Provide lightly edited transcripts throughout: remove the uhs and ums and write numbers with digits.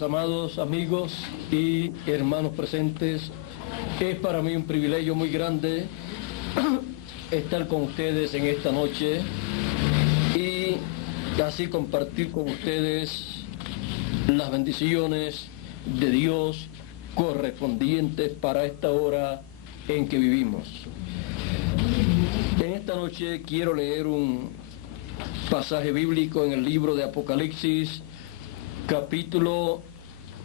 Amados amigos y hermanos presentes, es para mí un privilegio muy grande estar con ustedes en esta noche y así compartir con ustedes las bendiciones de Dios correspondientes para esta hora en que vivimos. En esta noche quiero leer un pasaje bíblico en el libro de Apocalipsis, capítulo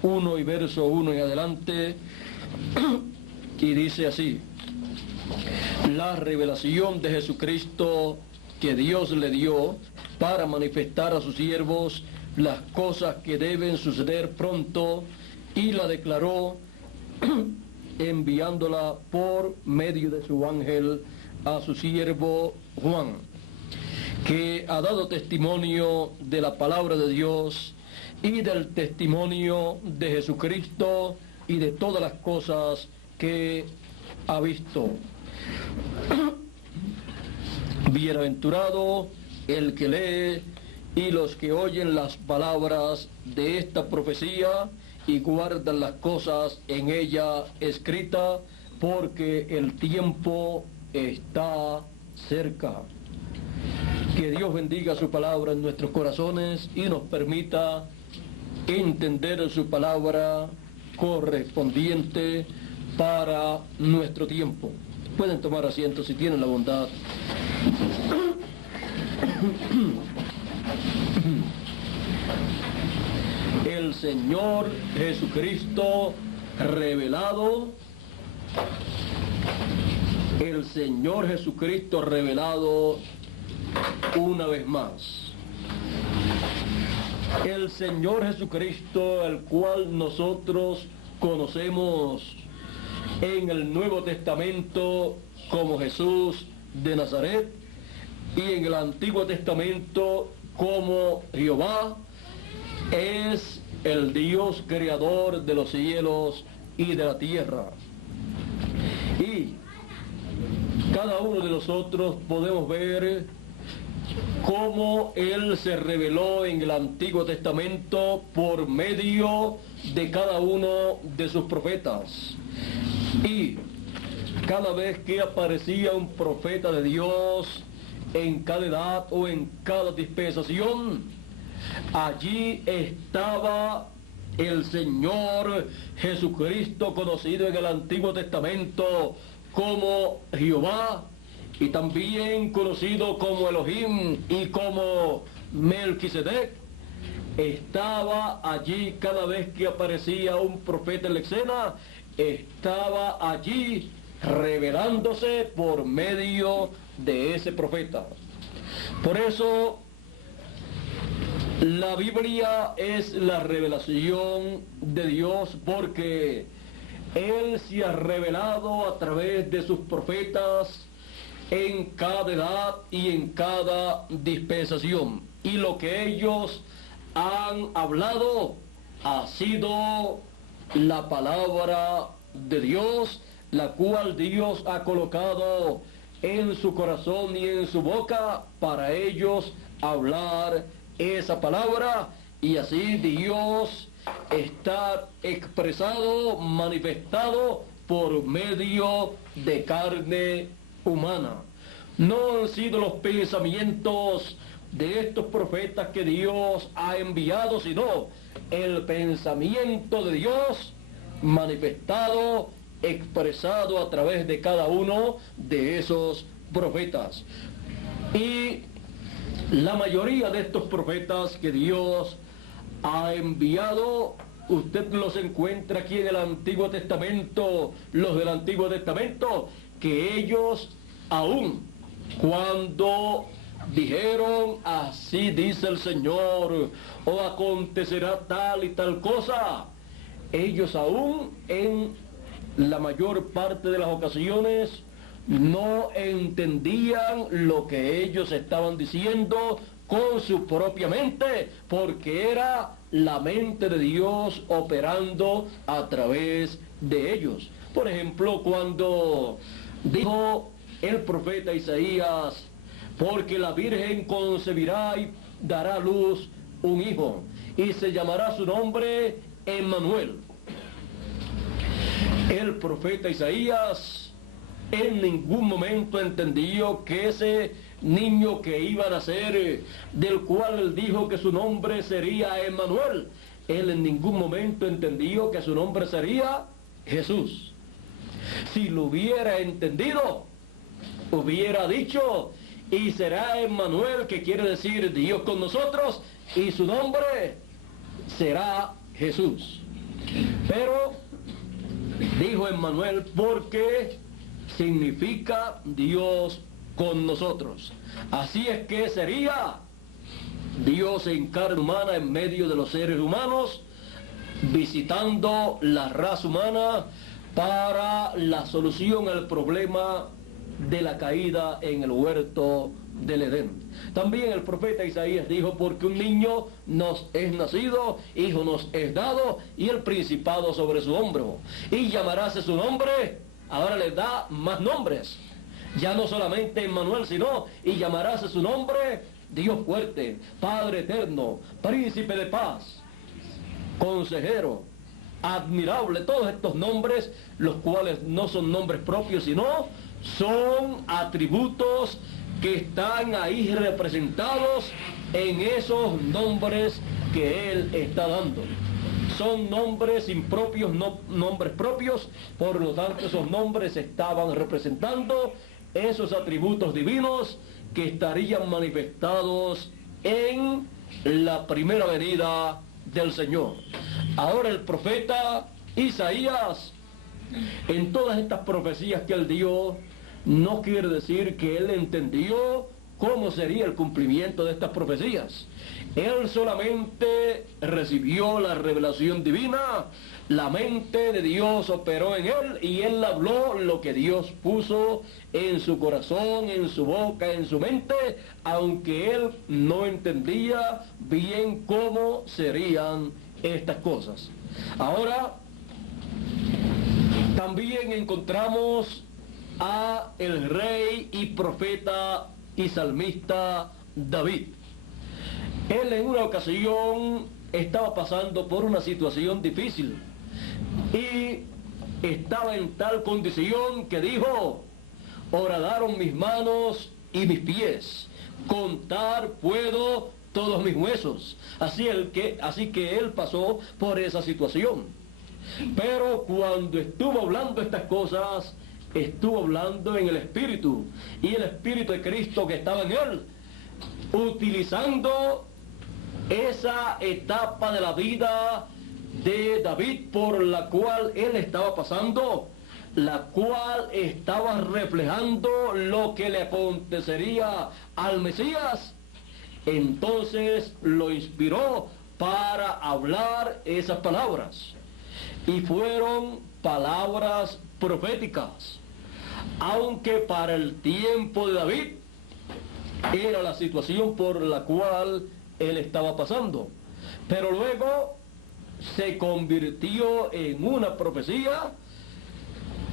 1 y verso 1 en adelante, y dice así: la revelación de Jesucristo que Dios le dio para manifestar a sus siervos las cosas que deben suceder pronto, y la declaró enviándola por medio de su ángel a su siervo Juan, que ha dado testimonio de la palabra de Dios y del testimonio de Jesucristo y de todas las cosas que ha visto. Bienaventurado el que lee y los que oyen las palabras de esta profecía y guardan las cosas en ella escritas, porque el tiempo está cerca. Que Dios bendiga su palabra en nuestros corazones y nos permita entender su palabra correspondiente para nuestro tiempo. Pueden tomar asiento si tienen la bondad. El Señor Jesucristo revelado, el Señor Jesucristo revelado una vez más. El Señor Jesucristo, el cual nosotros conocemos en el Nuevo Testamento como Jesús de Nazaret, y en el Antiguo Testamento como Jehová, es el Dios creador de los cielos y de la tierra. Y cada uno de nosotros podemos ver cómo Él se reveló en el Antiguo Testamento por medio de cada uno de sus profetas. Y cada vez que aparecía un profeta de Dios en cada edad o en cada dispensación, allí estaba el Señor Jesucristo, conocido en el Antiguo Testamento como Jehová, y también conocido como Elohim y como Melquisedec. Estaba allí cada vez que aparecía un profeta en la escena, estaba allí revelándose por medio de ese profeta. Por eso la Biblia es la revelación de Dios, porque Él se ha revelado a través de sus profetas en cada edad y en cada dispensación. Y lo que ellos han hablado ha sido la palabra de Dios, la cual Dios ha colocado en su corazón y en su boca para ellos hablar esa palabra, y así Dios está expresado, manifestado por medio de carne humana. No han sido los pensamientos de estos profetas que Dios ha enviado, sino el pensamiento de Dios manifestado, expresado a través de cada uno de esos profetas. Y la mayoría de estos profetas que Dios ha enviado, usted los encuentra aquí en el Antiguo Testamento, los del Antiguo Testamento, que ellos aún cuando dijeron así dice el Señor, o acontecerá tal y tal cosa, ellos aún en la mayor parte de las ocasiones no entendían lo que ellos estaban diciendo con su propia mente, porque era la mente de Dios operando a través de ellos. Por ejemplo, cuando dijo el profeta Isaías, porque la Virgen concebirá y dará a luz un hijo, y se llamará su nombre Emmanuel. El profeta Isaías en ningún momento entendió que ese niño que iba a nacer, del cual él dijo que su nombre sería Emmanuel, él en ningún momento entendió que su nombre sería Jesús. Si lo hubiera entendido, hubiera dicho, y será Emmanuel, que quiere decir Dios con nosotros, y su nombre será Jesús. Pero dijo Emmanuel porque significa Dios con nosotros. Así es que sería Dios en carne humana en medio de los seres humanos, visitando la raza humana para la solución al problema de la caída en el huerto del Edén. También el profeta Isaías dijo, porque un niño nos es nacido, hijo nos es dado, y el principado sobre su hombro, y llamaráse su nombre. Ahora le da más nombres, ya no solamente Emmanuel, sino, y llamáráse su nombre Dios fuerte, Padre eterno, Príncipe de paz, Consejero, Admirable. Todos estos nombres, los cuales no son nombres propios, sino son atributos que están ahí representados en esos nombres que Él está dando. Son nombres impropios, no nombres propios, por lo tanto esos nombres estaban representando esos atributos divinos que estarían manifestados en la primera venida del Señor. Ahora el profeta Isaías, en todas estas profecías que él dio, no quiere decir que él entendió cómo sería el cumplimiento de estas profecías. Él solamente recibió la revelación divina, la mente de Dios operó en él y él habló lo que Dios puso en su corazón, en su boca, en su mente, aunque él no entendía bien cómo serían estas cosas. Ahora, también encontramos a el rey y profeta y salmista David. Él en una ocasión estaba pasando por una situación difícil y estaba en tal condición que dijo, horadaron mis manos y mis pies, contar puedo todos mis huesos. Así que él pasó por esa situación. Pero cuando estuvo hablando estas cosas, estuvo hablando en el Espíritu, y el Espíritu de Cristo que estaba en él, utilizando esa etapa de la vida de David por la cual él estaba pasando, la cual estaba reflejando lo que le acontecería al Mesías. Entonces lo inspiró para hablar esas palabras, y fueron palabras proféticas, aunque para el tiempo de David era la situación por la cual él estaba pasando, pero luego se convirtió en una profecía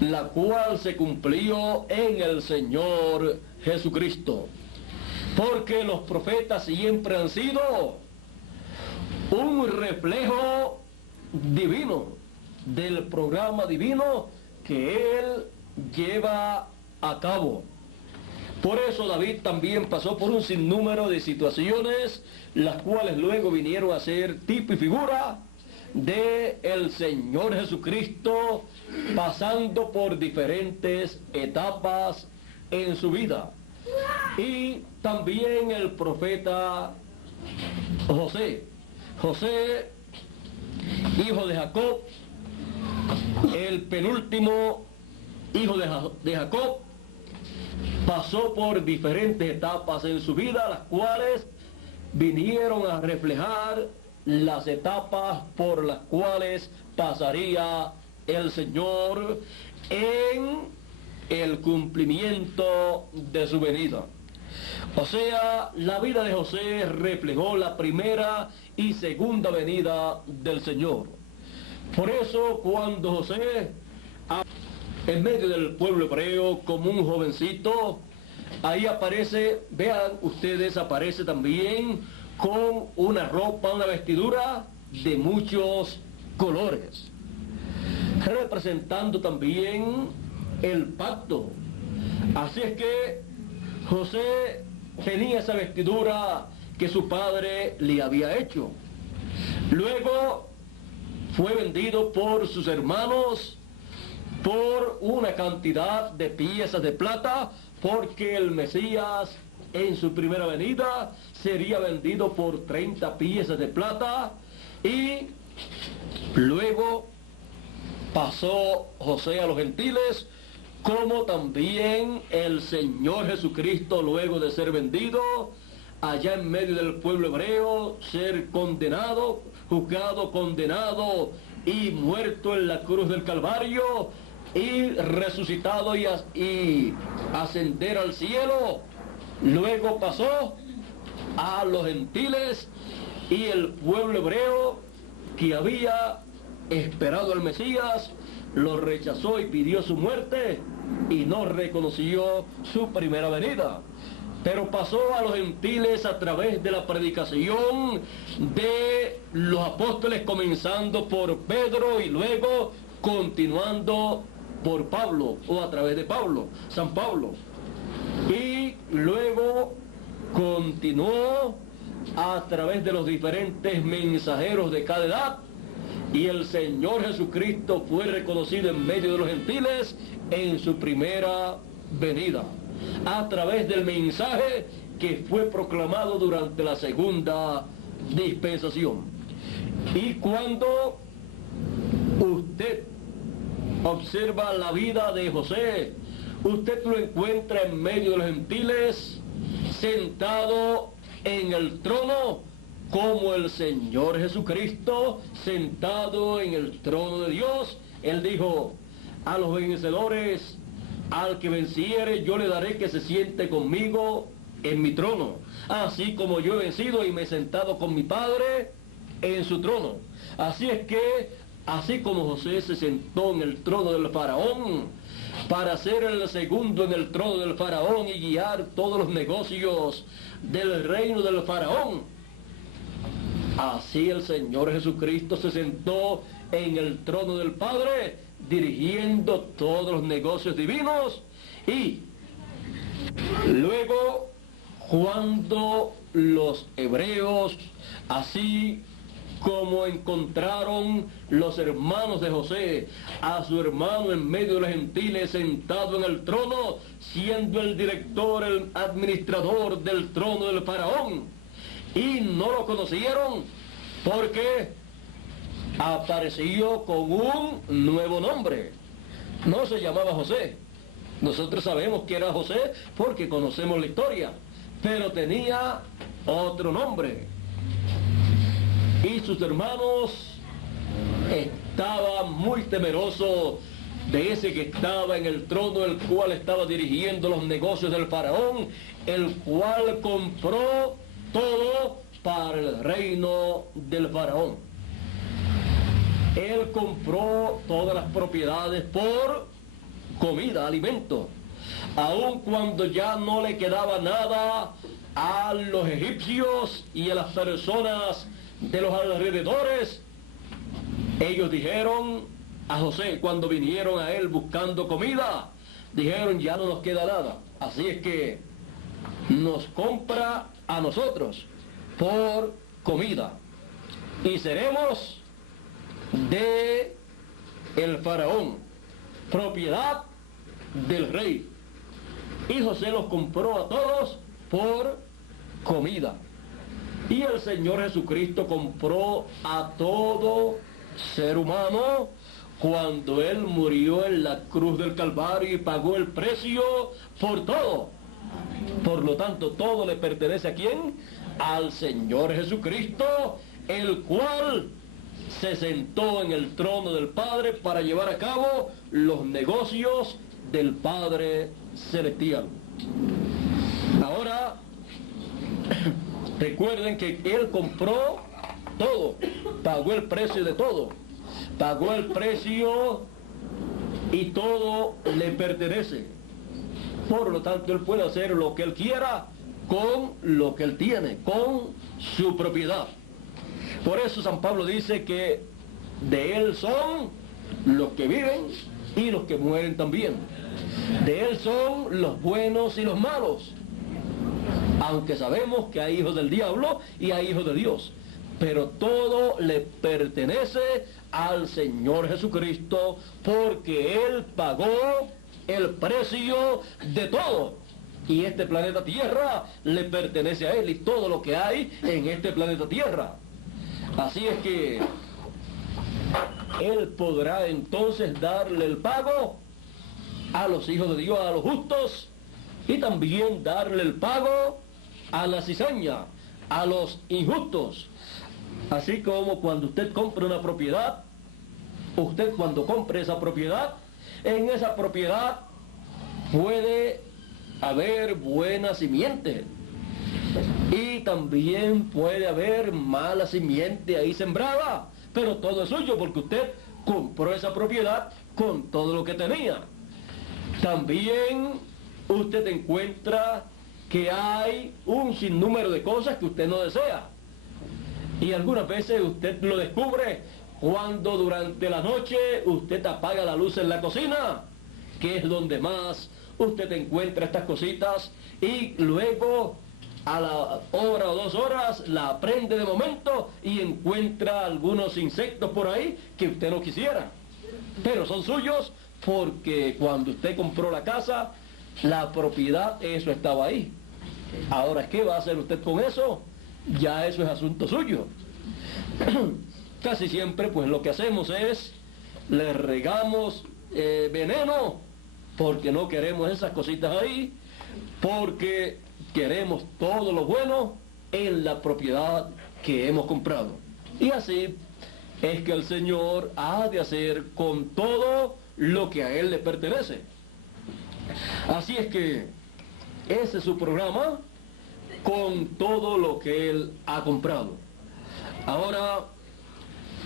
la cual se cumplió en el Señor Jesucristo, porque los profetas siempre han sido un reflejo divino del programa divino que él lleva a cabo. Por eso David también pasó por un sinnúmero de situaciones, las cuales luego vinieron a ser tipo y figura de el Señor Jesucristo, pasando por diferentes etapas en su vida. Y también el profeta José, hijo de Jacob, el penúltimo hijo de Jacob, pasó por diferentes etapas en su vida, las cuales vinieron a reflejar las etapas por las cuales pasaría el Señor en el cumplimiento de su venida. O sea, la vida de José reflejó la primera y segunda venida del Señor. Por eso, cuando José, en medio del pueblo hebreo, como un jovencito, ahí aparece, vean ustedes, aparece también con una ropa, una vestidura de muchos colores, representando también el pacto. Así es que José tenía esa vestidura que su padre le había hecho. Luego fue vendido por sus hermanos por una cantidad de piezas de plata, porque el Mesías en su primera venida sería vendido por 30 piezas de plata. Y luego pasó José a los gentiles, como también el Señor Jesucristo, luego de ser vendido allá en medio del pueblo hebreo, ser condenado, juzgado, condenado y muerto en la cruz del Calvario, y resucitado y ascender al cielo. Luego pasó a los gentiles, y el pueblo hebreo que había esperado al Mesías lo rechazó y pidió su muerte y no reconoció su primera venida. Pero pasó a los gentiles a través de la predicación de los apóstoles, comenzando por Pedro y luego continuando por Pablo, o a través de Pablo, San Pablo. Y luego continuó a través de los diferentes mensajeros de cada edad, y el Señor Jesucristo fue reconocido en medio de los gentiles en su primera venida, a través del mensaje que fue proclamado durante la segunda dispensación. Y cuando usted observa la vida de José, usted lo encuentra en medio de los gentiles, sentado en el trono, como el Señor Jesucristo sentado en el trono de Dios. Él dijo: a los vencedores, al que venciere, yo le daré que se siente conmigo en mi trono, así como yo he vencido y me he sentado con mi Padre en su trono. Así es que, así como José se sentó en el trono del faraón, para ser el segundo en el trono del faraón y guiar todos los negocios del reino del faraón, así el Señor Jesucristo se sentó en el trono del Padre, dirigiendo todos los negocios divinos. Y luego, cuando los hebreos, así como encontraron los hermanos de José a su hermano en medio de los gentiles sentado en el trono, siendo el director, el administrador del trono del faraón, y no lo conocieron porque apareció con un nuevo nombre. No se llamaba José. Nosotros sabemos que era José porque conocemos la historia, pero tenía otro nombre. Y sus hermanos estaban muy temerosos de ese que estaba en el trono, el cual estaba dirigiendo los negocios del faraón, el cual compró todo para el reino del faraón. Él compró todas las propiedades por comida, alimento, aun cuando ya no le quedaba nada a los egipcios y a las personas de los alrededores. Ellos dijeron a José, cuando vinieron a él buscando comida, dijeron: ya no nos queda nada, así es que nos compra a nosotros por comida y seremos de el faraón, propiedad del rey. Y José los compró a todos por comida. Y el Señor Jesucristo compró a todo ser humano cuando Él murió en la cruz del Calvario y pagó el precio por todo. Por lo tanto, todo le pertenece ¿a quién? Al Señor Jesucristo, el cual se sentó en el trono del Padre para llevar a cabo los negocios del Padre Celestial. Ahora, recuerden que Él compró todo, pagó el precio de todo, pagó el precio y todo le pertenece. Por lo tanto, Él puede hacer lo que Él quiera con lo que Él tiene, con su propiedad. Por eso San Pablo dice que De Él son los que viven y los que mueren también. De Él son los buenos y los malos. Aunque sabemos que hay hijos del diablo y hay hijos de Dios. Pero todo le pertenece al Señor Jesucristo, porque Él pagó el precio de todo. Y este planeta Tierra le pertenece a Él y todo lo que hay en este planeta Tierra. Así es que Él podrá entonces darle el pago a los hijos de Dios, a los justos, y también darle el pago a la cizaña, a los injustos. Así como cuando usted compra una propiedad, usted cuando compre esa propiedad, en esa propiedad puede haber buena simiente y también puede haber mala simiente ahí sembrada, pero todo es suyo porque usted compró esa propiedad con todo lo que tenía. También usted encuentra que hay un sinnúmero de cosas que usted no desea. Y algunas veces usted lo descubre cuando durante la noche usted apaga la luz en la cocina, que es donde más usted encuentra estas cositas, y luego a la hora o 2 horas la prende de momento y encuentra algunos insectos por ahí que usted no quisiera. Pero son suyos porque cuando usted compró la casa, la propiedad, eso estaba ahí. Ahora, ¿qué va a hacer usted con eso? Ya eso es asunto suyo. Casi siempre pues lo que hacemos es le regamos veneno porque no queremos esas cositas ahí, porque queremos todo lo bueno en la propiedad que hemos comprado. Y así es que el Señor ha de hacer con todo lo que a Él le pertenece. Así es que ese es su programa, con todo lo que Él ha comprado. Ahora,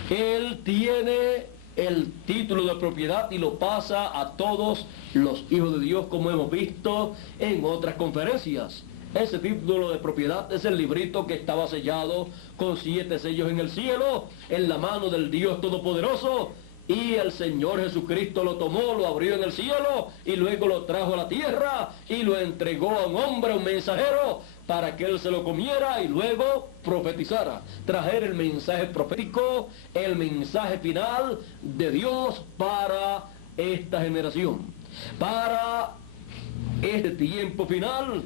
Él tiene el título de propiedad y lo pasa a todos los hijos de Dios, como hemos visto en otras conferencias. Ese título de propiedad es el librito que estaba sellado con 7 sellos en el cielo, en la mano del Dios Todopoderoso, y el Señor Jesucristo lo tomó, lo abrió en el cielo, y luego lo trajo a la tierra, y lo entregó a un hombre, a un mensajero, para que él se lo comiera y luego profetizara. Traer el mensaje profético, el mensaje final de Dios para esta generación, para este tiempo final,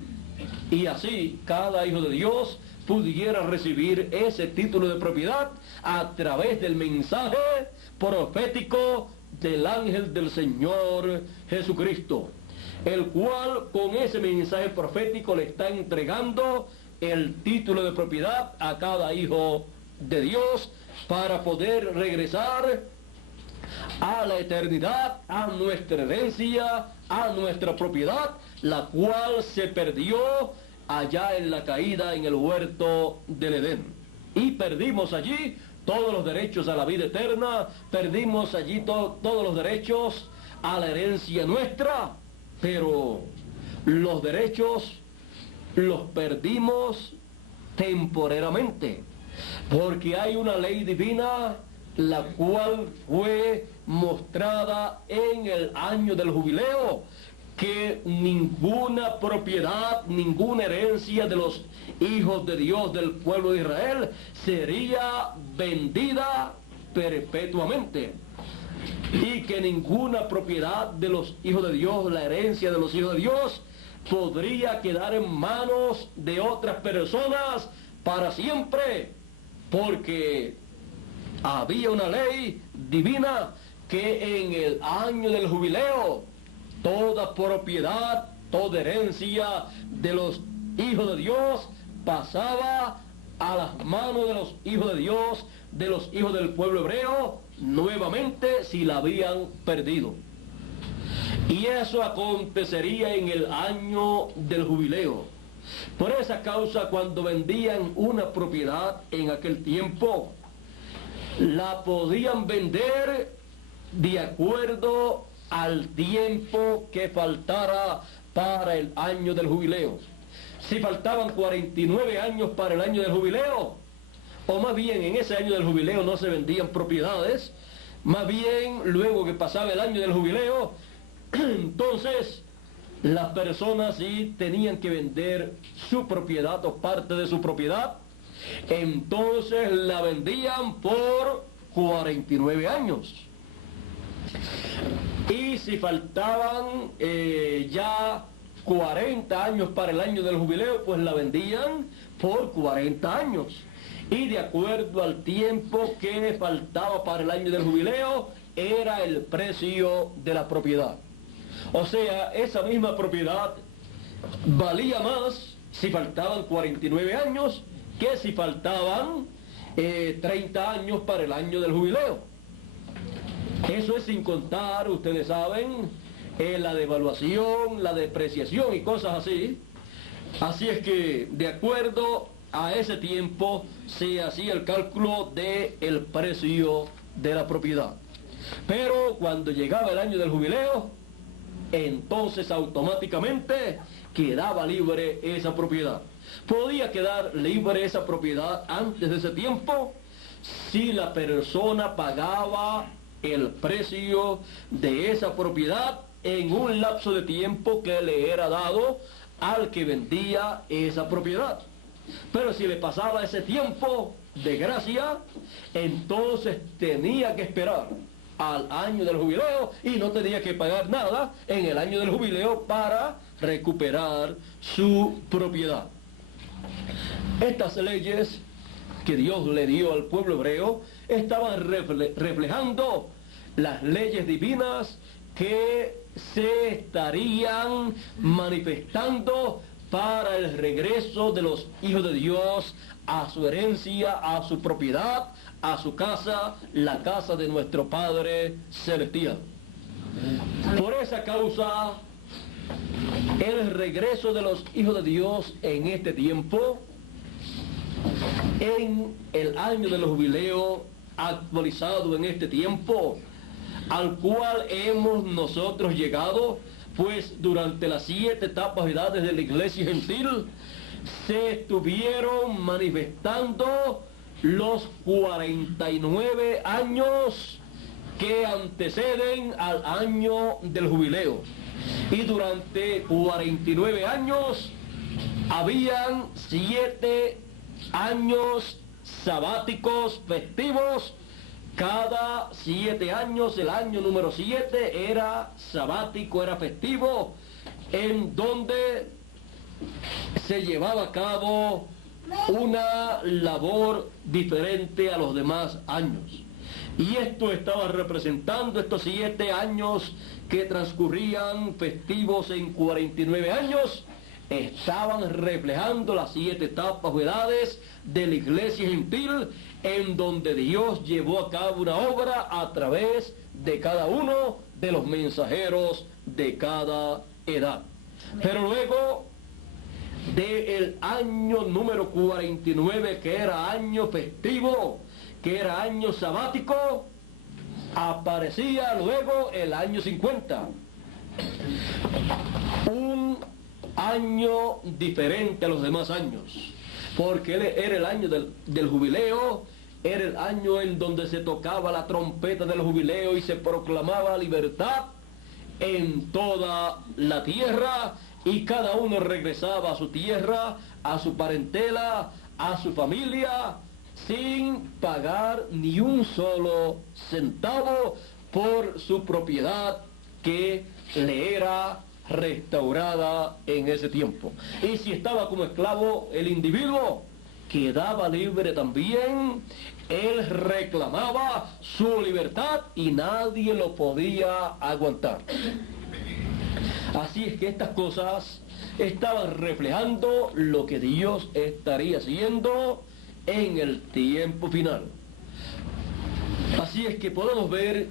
y así cada hijo de Dios pudiera recibir ese título de propiedad a través del mensaje profético del ángel del Señor Jesucristo, el cual con ese mensaje profético le está entregando el título de propiedad a cada hijo de Dios para poder regresar a la eternidad, a nuestra herencia, a nuestra propiedad, la cual se perdió allá en la caída en el huerto del Edén. Y perdimos allí todos los derechos a la vida eterna, perdimos allí todos los derechos a la herencia nuestra, pero los derechos los perdimos temporariamente, porque hay una ley divina la cual fue mostrada en el año del jubileo, que ninguna propiedad, ninguna herencia de los hijos de Dios del pueblo de Israel sería vendida perpetuamente, y que ninguna propiedad de los hijos de Dios, la herencia de los hijos de Dios, podría quedar en manos de otras personas para siempre, porque había una ley divina que en el año del jubileo toda propiedad, toda herencia de los hijos de Dios pasaba a las manos de los hijos de Dios, de los hijos del pueblo hebreo, nuevamente si la habían perdido. Y eso acontecería en el año del jubileo. Por esa causa, cuando vendían una propiedad en aquel tiempo, la podían vender de acuerdo al tiempo que faltara para el año del jubileo. Si faltaban 49 años para el año del jubileo, o más bien en ese año del jubileo no se vendían propiedades, más bien luego que pasaba el año del jubileo, entonces las personas sí tenían que vender su propiedad o parte de su propiedad, entonces la vendían por 49 años. Y si faltaban ya 40 años para el año del jubileo, pues la vendían por 40 años. Y de acuerdo al tiempo que faltaba para el año del jubileo, era el precio de la propiedad. O sea, esa misma propiedad valía más si faltaban 49 años que si faltaban 30 años para el año del jubileo. Eso es sin contar, ustedes saben, la devaluación, la depreciación y cosas así. Así es que, de acuerdo a ese tiempo, se hacía el cálculo del precio de la propiedad. Pero cuando llegaba el año del jubileo, entonces automáticamente quedaba libre esa propiedad. Podía quedar libre esa propiedad antes de ese tiempo si la persona pagaba el precio de esa propiedad en un lapso de tiempo que le era dado al que vendía esa propiedad. Pero si le pasaba ese tiempo de gracia, entonces tenía que esperar al año del jubileo y no tenía que pagar nada en el año del jubileo para recuperar su propiedad. Estas leyes que Dios le dio al pueblo hebreo estaban reflejando las leyes divinas que se estarían manifestando para el regreso de los hijos de Dios a su herencia, a su propiedad, a su casa, la casa de nuestro Padre Celestial. Por esa causa, el regreso de los hijos de Dios en este tiempo, en el año del jubileo actualizado en este tiempo, al cual hemos nosotros llegado, pues durante las 7 etapas de edades de la iglesia gentil se estuvieron manifestando los 49 años que anteceden al año del jubileo. Y durante 49 años habían 7 años sabáticos festivos. Cada 7 años, el año número 7 era sabático, era festivo, en donde se llevaba a cabo una labor diferente a los demás años. Y esto estaba representando estos 7 años que transcurrían festivos en 49 años, estaban reflejando las 7 etapas o edades de la iglesia gentil, en donde Dios llevó a cabo una obra a través de cada uno de los mensajeros de cada edad. Pero luego del año número 49, que era año festivo, que era año sabático, aparecía luego el año 50. Un año diferente a los demás años, porque era el año del jubileo, era el año en donde se tocaba la trompeta del jubileo y se proclamaba libertad en toda la tierra, y cada uno regresaba a su tierra, a su parentela, a su familia, sin pagar ni un solo centavo por su propiedad que le era restaurada en ese tiempo. Y si estaba como esclavo el individuo, quedaba libre también. Él reclamaba su libertad y nadie lo podía aguantar. Así es que estas cosas estaban reflejando lo que Dios estaría haciendo en el tiempo final. Así es que podemos ver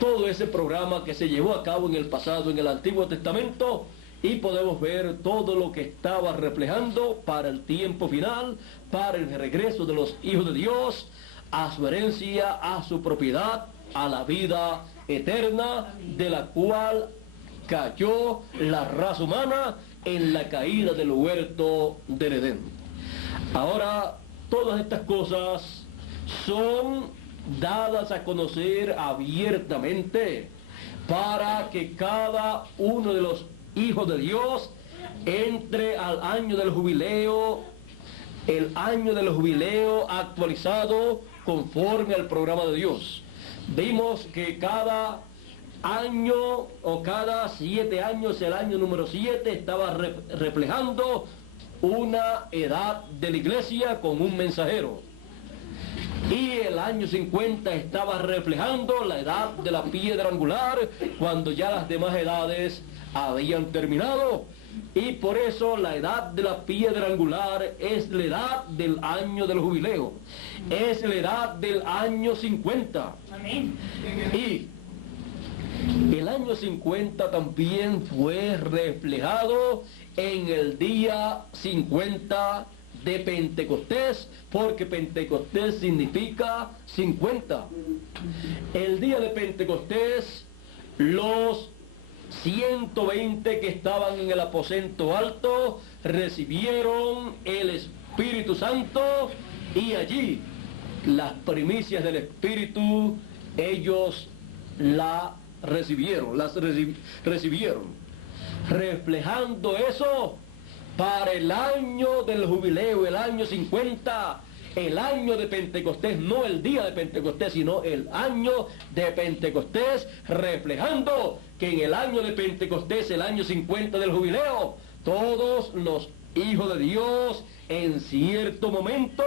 todo ese programa que se llevó a cabo en el pasado, en el Antiguo Testamento, y podemos ver todo lo que estaba reflejando para el tiempo final, para el regreso de los hijos de Dios a su herencia, a su propiedad, a la vida eterna, de la cual cayó la raza humana en la caída del huerto del Edén. Ahora Todas estas cosas son dadas a conocer abiertamente para que cada uno de los hijos de Dios entre al año del jubileo, el año del jubileo actualizado conforme al programa de Dios. Vimos que cada año o cada 7 años, el año número 7 estaba reflejando una edad de la iglesia con un mensajero. Y el año 50 estaba reflejando la edad de la piedra angular, cuando ya las demás edades habían terminado. Y por eso la edad de la piedra angular es la edad del año del jubileo. Es la edad del año 50. Amén. Y el año 50 también fue reflejado en el día 50 de Pentecostés, porque Pentecostés significa 50. El día de Pentecostés, los 120 que estaban en el aposento alto recibieron el Espíritu Santo, y allí las primicias del Espíritu ellos las recibieron, reflejando eso para el año del jubileo, el año 50, el año de Pentecostés, no el día de Pentecostés, sino el año de Pentecostés, reflejando que en el año de Pentecostés, el año 50 del jubileo, todos los hijos de Dios en cierto momento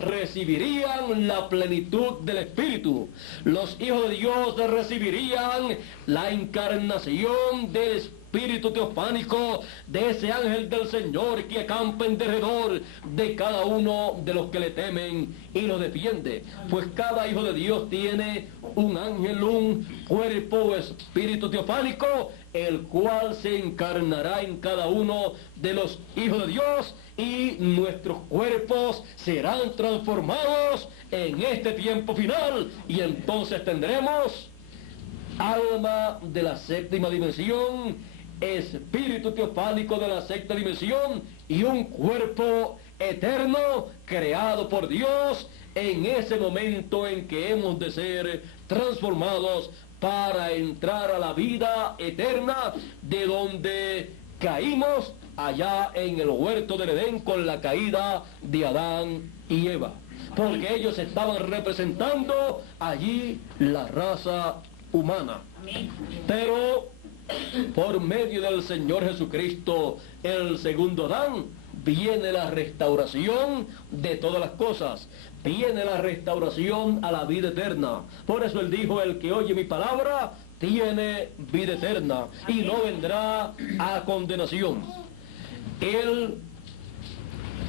recibirían la plenitud del Espíritu. Los hijos de Dios recibirían la encarnación del Espíritu teofánico, de ese ángel del Señor que acampa en derredor de cada uno de los que le temen y lo defiende. Pues cada hijo de Dios tiene un ángel, un cuerpo o espíritu teofánico, el cual se encarnará en cada uno de los hijos de Dios, y nuestros cuerpos serán transformados en este tiempo final, y entonces tendremos alma de la séptima dimensión, espíritu teofánico de la sexta dimensión, y un cuerpo eterno creado por Dios en ese momento en que hemos de ser transformados para entrar a la vida eterna, de donde caímos allá en el huerto del Edén con la caída de Adán y Eva, porque ellos estaban representando allí la raza humana. Pero por medio del Señor Jesucristo, el segundo Adán, viene la restauración de todas las cosas, viene la restauración a la vida eterna. Por eso Él dijo: el que oye mi palabra tiene vida eterna y no vendrá a condenación. Él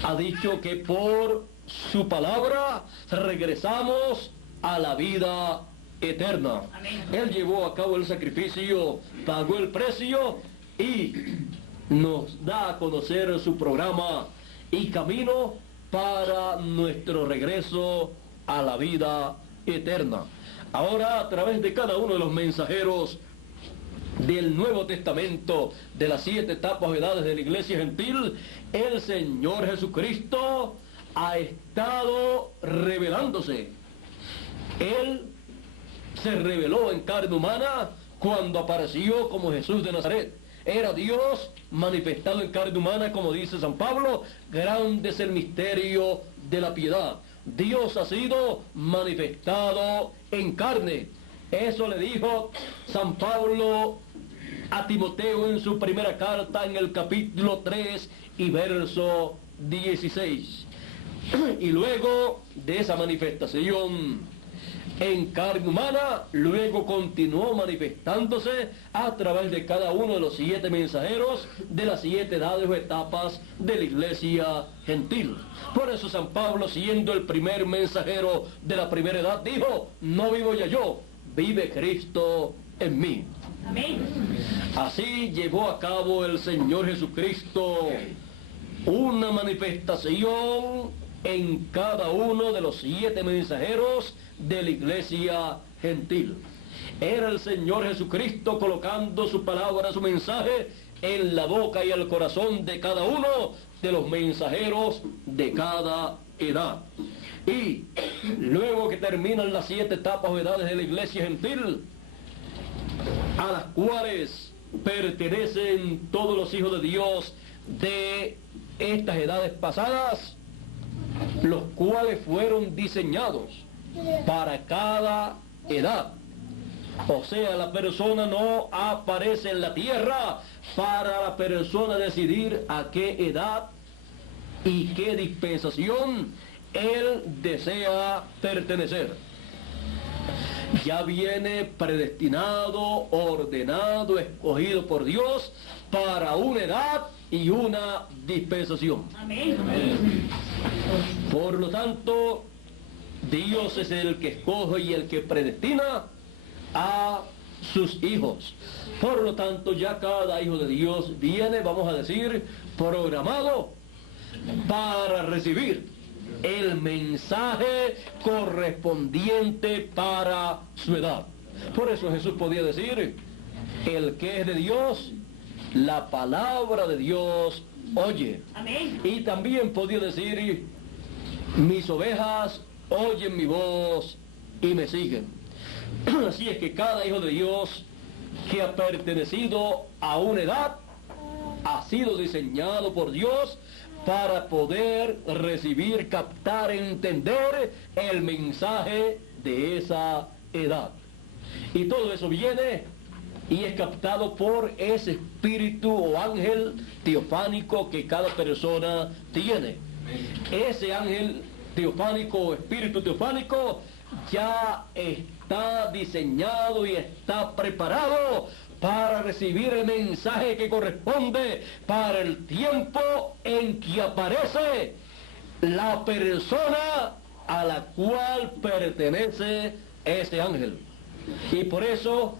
ha dicho que por su palabra regresamos a la vida eterna. Él llevó a cabo el sacrificio, pagó el precio y nos da a conocer su programa y camino para nuestro regreso a la vida eterna. Ahora, a través de cada uno de los mensajeros del Nuevo Testamento, de las 7 etapas o edades de la Iglesia Gentil, el Señor Jesucristo ha estado revelándose. Él se reveló en carne humana cuando apareció como Jesús de Nazaret. Era Dios manifestado en carne humana, como dice San Pablo: grande es el misterio de la piedad. Dios ha sido manifestado en carne. Eso le dijo San Pablo a Timoteo en su primera carta, en el capítulo 3 y verso 16. Y luego de esa manifestación en carne humana, luego continuó manifestándose a través de cada uno de los 7 mensajeros de las 7 edades o etapas de la Iglesia Gentil. Por eso San Pablo, siendo el primer mensajero de la primera edad, dijo: no vivo ya yo, vive Cristo en mí. Amén. Así llevó a cabo el Señor Jesucristo una manifestación en cada uno de los 7 mensajeros de la Iglesia Gentil. Era el Señor Jesucristo colocando su palabra, su mensaje, en la boca y el corazón de cada uno de los mensajeros de cada edad. Y luego que terminan las 7 etapas o edades de la iglesia gentil, a las cuales pertenecen todos los hijos de Dios de estas edades pasadas, los cuales fueron diseñados para cada edad. O sea, la persona no aparece en la tierra para la persona decidir a qué edad y qué dispensación él desea pertenecer. Ya viene predestinado, ordenado, escogido por Dios para una edad y una dispensación. Amén. Por lo tanto, Dios es el que escoge y el que predestina a sus hijos. Por lo tanto, ya cada hijo de Dios viene, vamos a decir, programado para recibir el mensaje correspondiente para su edad. Por eso Jesús podía decir, el que es de Dios, la palabra de Dios oye. Amén. Y también podía decir, mis ovejas oyen mi voz y me siguen. Así es que cada hijo de Dios que ha pertenecido a una edad ha sido diseñado por Dios para poder recibir, captar, entender el mensaje de esa edad. Y todo eso viene y es captado por ese espíritu o ángel teofánico que cada persona tiene. Ese ángel teofánico o espíritu teofánico ya está diseñado y está preparado para recibir el mensaje que corresponde para el tiempo en que aparece la persona a la cual pertenece ese ángel. Y por eso,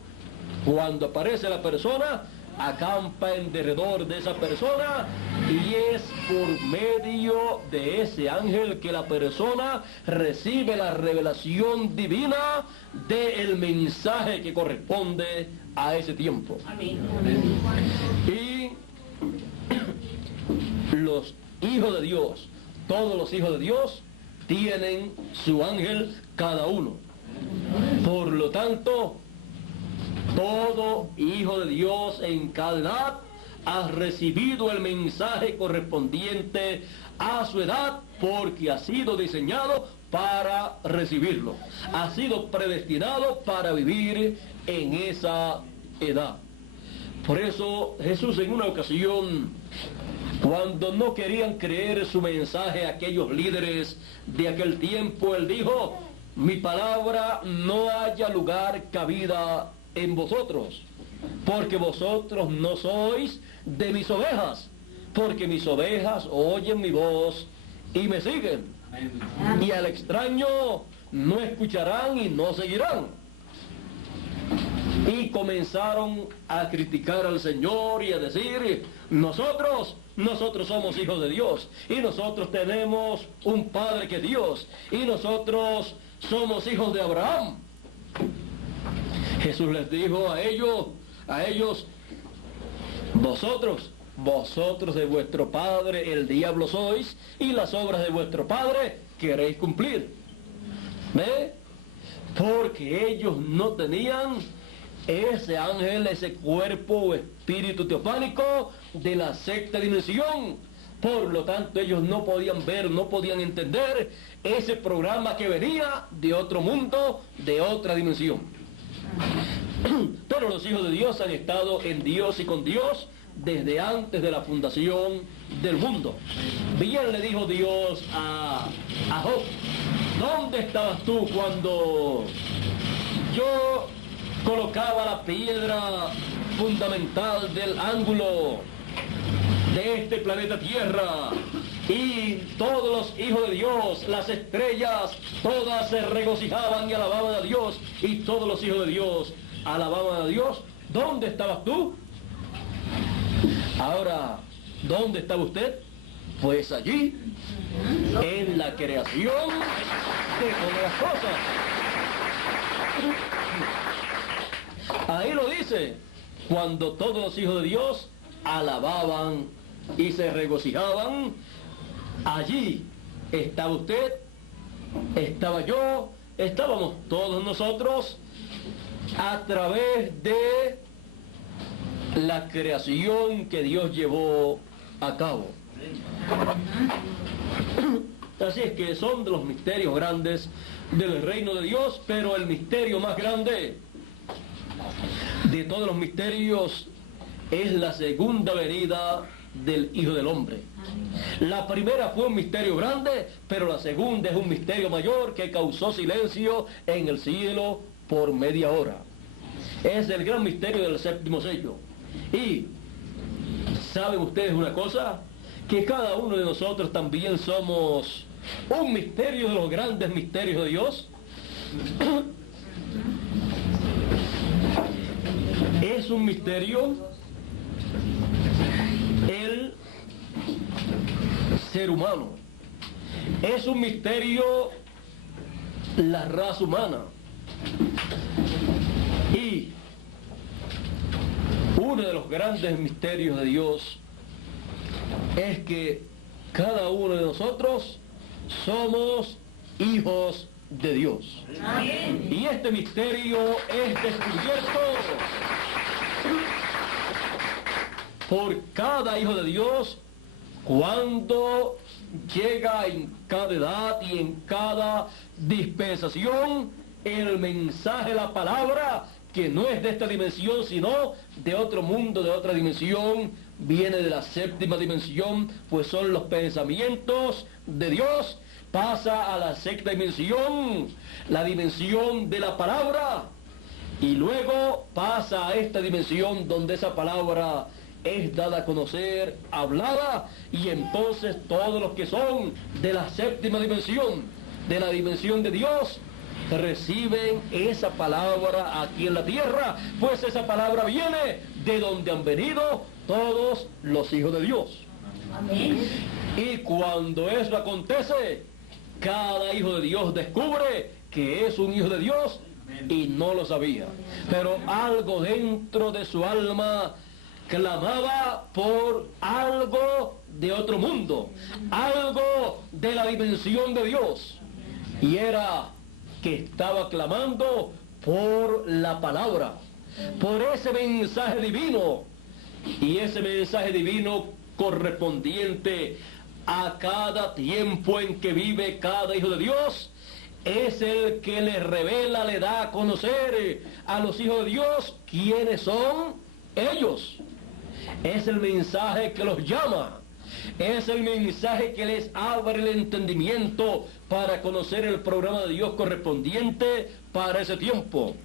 cuando aparece la persona, acampa en derredor de esa persona y es por medio de ese ángel que la persona recibe la revelación divina del mensaje que corresponde a ese tiempo. Amén. Y los hijos de Dios, todos los hijos de Dios, tienen su ángel cada uno. Por lo tanto, todo hijo de Dios en cada edad ha recibido el mensaje correspondiente a su edad porque ha sido diseñado para recibirlo. Ha sido predestinado para vivir en esa edad. Por eso Jesús en una ocasión, cuando no querían creer su mensaje a aquellos líderes de aquel tiempo, él dijo, mi palabra no haya lugar cabida en vosotros, porque vosotros no sois de mis ovejas, porque mis ovejas oyen mi voz y me siguen. Y al extraño no escucharán y no seguirán. Y comenzaron a criticar al Señor y a decir, nosotros somos hijos de Dios, y nosotros tenemos un Padre que es Dios, y nosotros somos hijos de Abraham. Jesús les dijo a ellos, vosotros de vuestro padre el diablo sois, y las obras de vuestro padre queréis cumplir. ¿Ve? Porque ellos no tenían ese ángel, ese cuerpo o espíritu teofánico de la sexta dimensión. Por lo tanto, ellos no podían ver, no podían entender ese programa que venía de otro mundo, de otra dimensión. Todos los hijos de Dios han estado en Dios y con Dios desde antes de la fundación del mundo. Bien le dijo Dios a Job, ¿dónde estabas tú cuando yo colocaba la piedra fundamental del ángulo de este planeta Tierra? Y todos los hijos de Dios, las estrellas, todas se regocijaban y alababan a Dios, y todos los hijos de Dios alababan a Dios. ¿Dónde estabas tú? Ahora, ¿dónde estaba usted? Pues allí, en la creación de todas las cosas. Ahí lo dice, cuando todos los hijos de Dios alababan y se regocijaban allí Estaba usted, estaba yo, estábamos todos nosotros a través de la creación que Dios llevó a cabo. Así es que son de los misterios grandes del reino de Dios, pero el misterio más grande de todos los misterios es la segunda venida del Hijo del Hombre. La primera fue un misterio grande, pero la segunda es un misterio mayor que causó silencio en el cielo por media hora. Es el gran misterio del séptimo sello. Y ¿saben ustedes una cosa? Que cada uno de nosotros también somos un misterio de los grandes misterios de Dios. Es un misterio el ser humano. Es un misterio la raza humana. Y uno de los grandes misterios de Dios es que cada uno de nosotros somos hijos de Dios. Amén. Y este misterio es descubierto por cada hijo de Dios cuando llega en cada edad y en cada dispensación el mensaje, la palabra, que no es de esta dimensión, sino de otro mundo, de otra dimensión, viene de la séptima dimensión, pues son los pensamientos de Dios, pasa a la sexta dimensión, la dimensión de la palabra, y luego pasa a esta dimensión donde esa palabra es dada a conocer, hablada, y entonces todos los que son de la séptima dimensión, de la dimensión de Dios, reciben esa palabra aquí en la tierra, pues esa palabra viene de donde han venido todos los hijos de Dios. Amén. Y cuando eso acontece, cada hijo de Dios descubre que es un hijo de Dios y no lo sabía. Pero algo dentro de su alma clamaba por algo de otro mundo, algo de la dimensión de Dios. Y era que estaba clamando por la palabra, por ese mensaje divino, y ese mensaje divino correspondiente a cada tiempo en que vive cada hijo de Dios, es el que le revela, le da a conocer a los hijos de Dios quiénes son ellos. Es el mensaje que los llama. Es el mensaje que les abre el entendimiento para conocer el programa de Dios correspondiente para ese tiempo.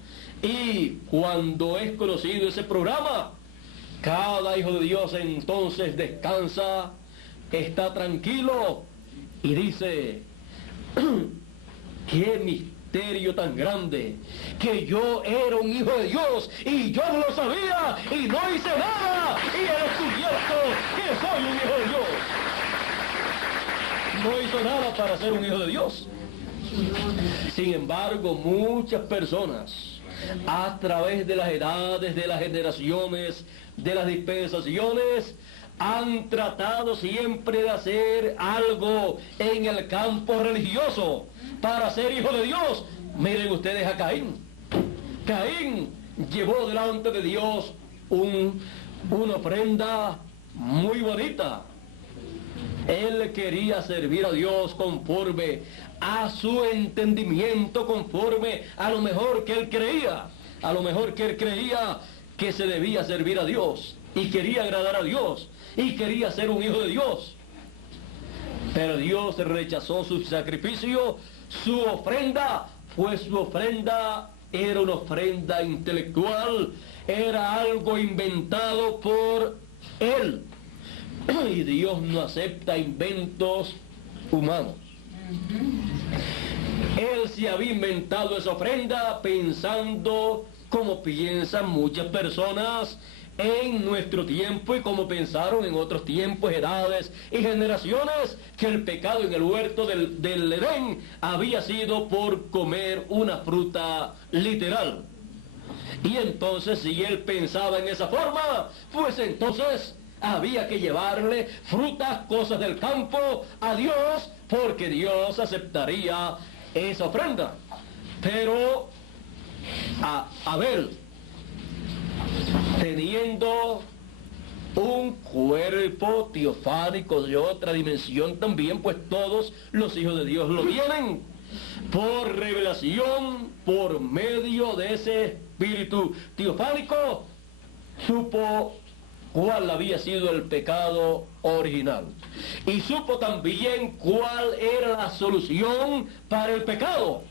Y cuando es conocido ese programa, cada hijo de Dios entonces descansa, está tranquilo y dice: ¡qué misterio tan grande! Que yo era un hijo de Dios y yo no lo sabía y no hice nada, y he descubierto que soy un hijo de Dios. No hizo nada para ser un hijo de Dios. Sin embargo, muchas personas, a través de las edades, de las generaciones, de las dispensaciones, han tratado siempre de hacer algo en el campo religioso para ser hijo de Dios. Miren ustedes a Caín. Caín llevó delante de Dios una ofrenda muy bonita. Él quería servir a Dios conforme a su entendimiento, conforme a lo mejor que él creía. A lo mejor que él creía que se debía servir a Dios y quería agradar a Dios y quería ser un hijo de Dios. Pero Dios rechazó su sacrificio, su ofrenda, pues su ofrenda era una ofrenda intelectual, era algo inventado por él. Y Dios no acepta inventos humanos. Él se había inventado esa ofrenda pensando como piensan muchas personas en nuestro tiempo y como pensaron en otros tiempos, edades y generaciones, que el pecado en el huerto del Edén había sido por comer una fruta literal. Y entonces, si él pensaba en esa forma, pues entonces había que llevarle frutas, cosas del campo a Dios, porque Dios aceptaría esa ofrenda. Pero a Abel, teniendo un cuerpo teofánico de otra dimensión también, pues todos los hijos de Dios lo tienen, por revelación, por medio de ese espíritu teofánico, supo cuál había sido el pecado original. Y supo también cuál era la solución para el pecado.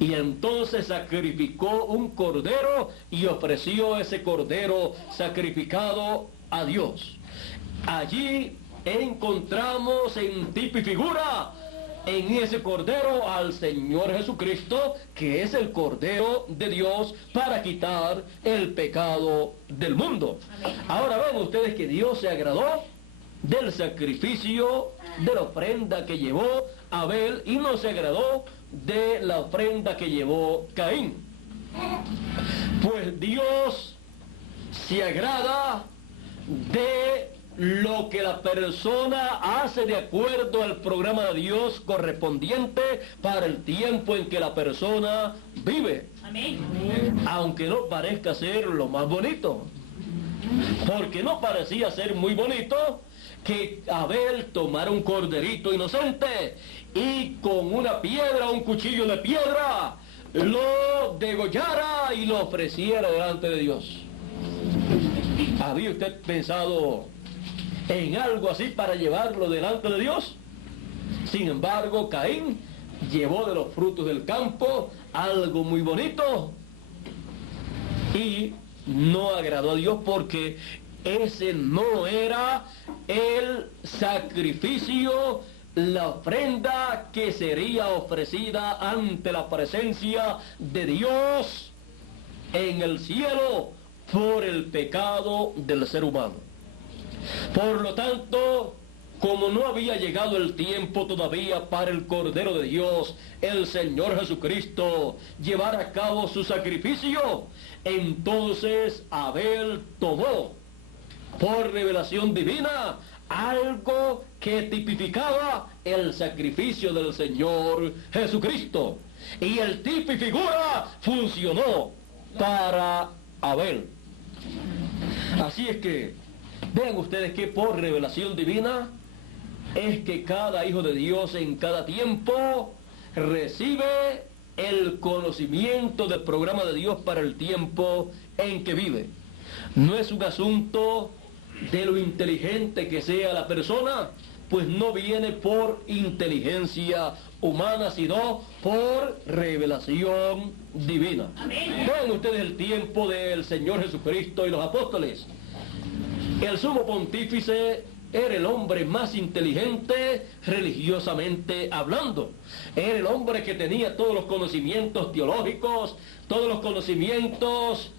Y entonces sacrificó un cordero y ofreció ese cordero sacrificado a Dios. Allí encontramos en tipo y figura en ese cordero al Señor Jesucristo, que es el Cordero de Dios para quitar el pecado del mundo. Amén. Ahora ven ustedes que Dios se agradó del sacrificio, de la ofrenda que llevó Abel, y no se agradó de la ofrenda que llevó Caín. Pues Dios se agrada de lo que la persona hace de acuerdo al programa de Dios correspondiente para el tiempo en que la persona vive. Amén. Aunque no parezca ser lo más bonito. Porque no parecía ser muy bonito que Abel tomara un corderito inocente y con una piedra, un cuchillo de piedra, lo degollara y lo ofreciera delante de Dios. ¿Había usted pensado en algo así para llevarlo delante de Dios? Sin embargo, Caín llevó de los frutos del campo algo muy bonito y no agradó a Dios, porque ese no era el sacrificio, la ofrenda que sería ofrecida ante la presencia de Dios en el cielo por el pecado del ser humano. Por lo tanto, como no había llegado el tiempo todavía para el Cordero de Dios, el Señor Jesucristo, llevar a cabo su sacrificio, entonces Abel tomó por revelación divina algo que tipificaba el sacrificio del Señor Jesucristo. Y el tipo y figura funcionó para Abel. Así es que vean ustedes que por revelación divina es que cada hijo de Dios en cada tiempo recibe el conocimiento del programa de Dios para el tiempo en que vive. No es un asunto de lo inteligente que sea la persona, pues no viene por inteligencia humana, sino por revelación divina. Amén. Vean ustedes el tiempo del Señor Jesucristo y los apóstoles. El sumo pontífice era el hombre más inteligente religiosamente hablando. Era el hombre que tenía todos los conocimientos teológicos, todos los conocimientos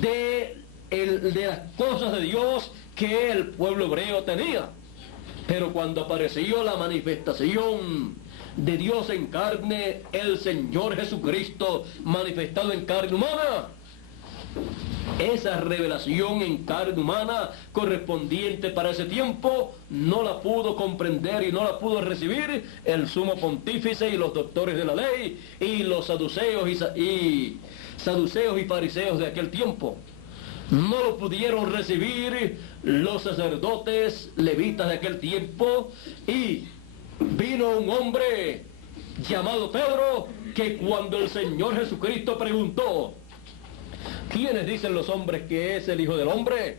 de las cosas de Dios que el pueblo hebreo tenía. Pero cuando apareció la manifestación de Dios en carne, el Señor Jesucristo manifestado en carne humana, esa revelación en carne humana correspondiente para ese tiempo no la pudo comprender y no la pudo recibir el sumo pontífice y los doctores de la ley y los saduceos y fariseos de aquel tiempo. No lo pudieron recibir los sacerdotes levitas de aquel tiempo, y vino un hombre llamado Pedro, que cuando el Señor Jesucristo preguntó: ¿quiénes dicen los hombres que es el Hijo del Hombre?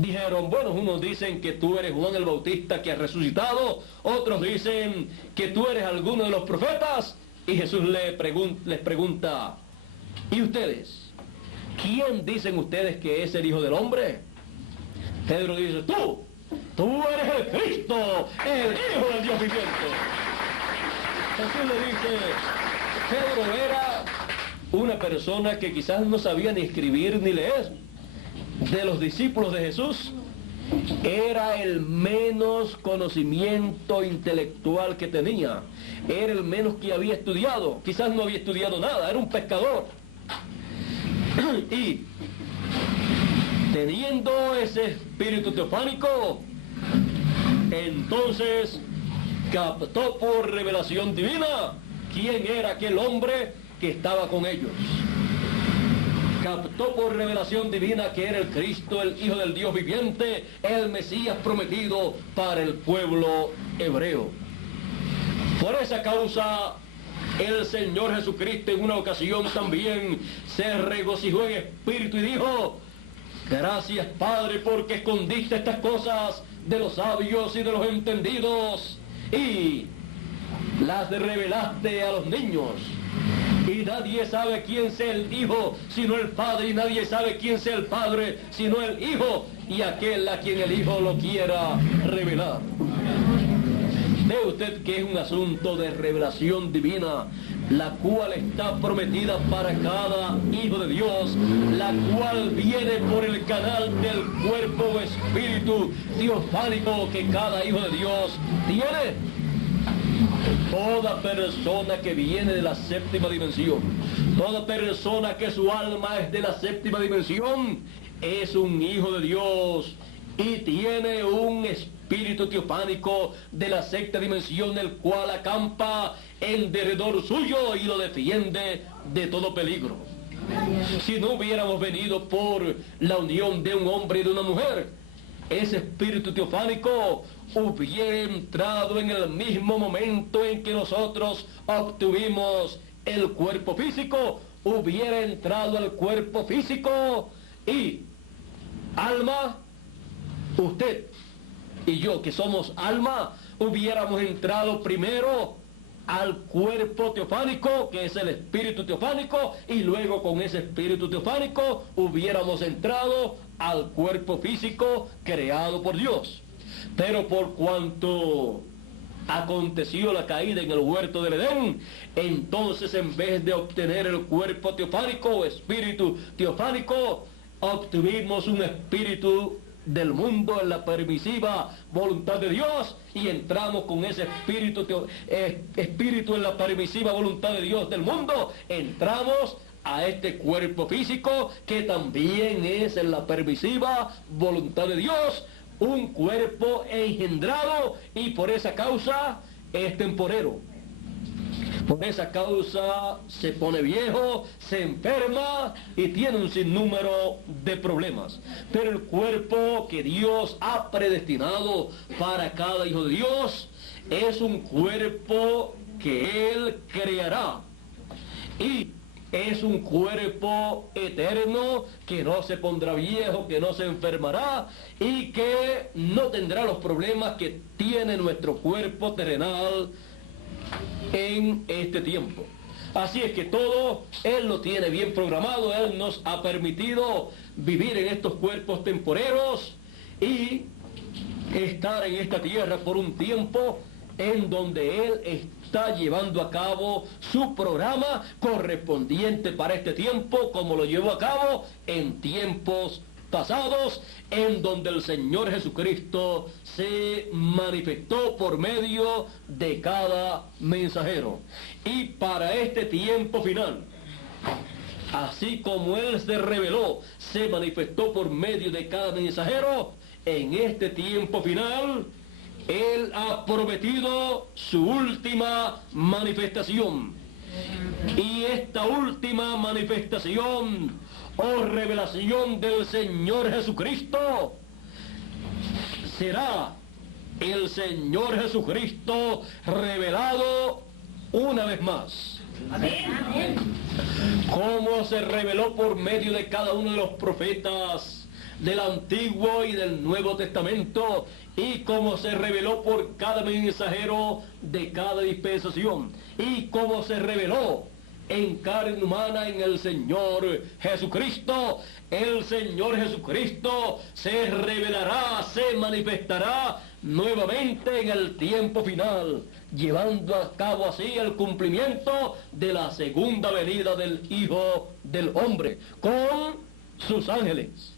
Dijeron, bueno, unos dicen que tú eres Juan el Bautista que ha resucitado, otros dicen que tú eres alguno de los profetas. Y Jesús les pregunta, ¿y ustedes? ¿Quién dicen ustedes que es el Hijo del Hombre? Pedro dice, tú eres el Cristo, el Hijo del Dios viviente. Jesús le dice, Pedro era una persona que quizás no sabía ni escribir ni leer. De los discípulos de Jesús, era el menos conocimiento intelectual que tenía. Era el menos que había estudiado. Quizás no había estudiado nada, era un pescador. Y Teniendo ese espíritu teofánico, entonces captó por revelación divina quién era aquel hombre que estaba con ellos. Captó por revelación divina que era el Cristo, el Hijo del Dios viviente, el Mesías prometido para el pueblo hebreo. Por esa causa, el Señor Jesucristo en una ocasión también se regocijó en espíritu y dijo: gracias, Padre, porque escondiste estas cosas de los sabios y de los entendidos y las revelaste a los niños. Y nadie sabe quién sea el Hijo sino el Padre, y nadie sabe quién sea el Padre sino el Hijo, y aquel a quien el Hijo lo quiera revelar. Ve usted que es un asunto de revelación divina, la cual está prometida para cada hijo de Dios, la cual viene por el canal del cuerpo o espíritu teofánico que cada hijo de Dios tiene. Toda persona que viene de la séptima dimensión, toda persona que su alma es de la séptima dimensión, es un hijo de Dios y tiene un espíritu teofánico de la sexta dimensión, el cual acampa en derredor suyo y lo defiende de todo peligro. Si no hubiéramos venido por la unión de un hombre y de una mujer, ese espíritu teofánico hubiera entrado en el mismo momento en que nosotros obtuvimos el cuerpo físico, hubiera entrado al cuerpo físico y alma, usted y yo que somos alma, hubiéramos entrado primero al cuerpo teofánico, que es el espíritu teofánico, y luego con ese espíritu teofánico hubiéramos entrado al cuerpo físico creado por Dios. Pero por cuanto aconteció la caída en el huerto del Edén, entonces en vez de obtener el cuerpo teofánico o espíritu teofánico, obtuvimos un espíritu del mundo en la permisiva voluntad de Dios, y entramos con ese espíritu en la permisiva voluntad de Dios del mundo, entramos a este cuerpo físico que también es en la permisiva voluntad de Dios, un cuerpo engendrado, y por esa causa es temporero. Por esa causa se pone viejo, se enferma y tiene un sinnúmero de problemas. Pero el cuerpo que Dios ha predestinado para cada hijo de Dios es un cuerpo que Él creará. Y es un cuerpo eterno que no se pondrá viejo, que no se enfermará y que no tendrá los problemas que tiene nuestro cuerpo terrenal en este tiempo. Así es que todo Él lo tiene bien programado. Él nos ha permitido vivir en estos cuerpos temporeros y estar en esta tierra por un tiempo en donde Él está llevando a cabo su programa correspondiente para este tiempo, como lo llevó a cabo en tiempos pasados, en donde el Señor Jesucristo se manifestó por medio de cada mensajero. Y para este tiempo final, así como Él se reveló, se manifestó por medio de cada mensajero, en este tiempo final Él ha prometido su última manifestación. Y esta última manifestación o revelación del Señor Jesucristo será el Señor Jesucristo revelado una vez más. Amén. Como se reveló por medio de cada uno de los profetas del Antiguo y del Nuevo Testamento, y como se reveló por cada mensajero de cada dispensación, y como se reveló en carne humana en el Señor Jesucristo. El Señor Jesucristo se revelará, se manifestará nuevamente en el tiempo final, llevando a cabo así el cumplimiento de la segunda venida del Hijo del Hombre con sus ángeles.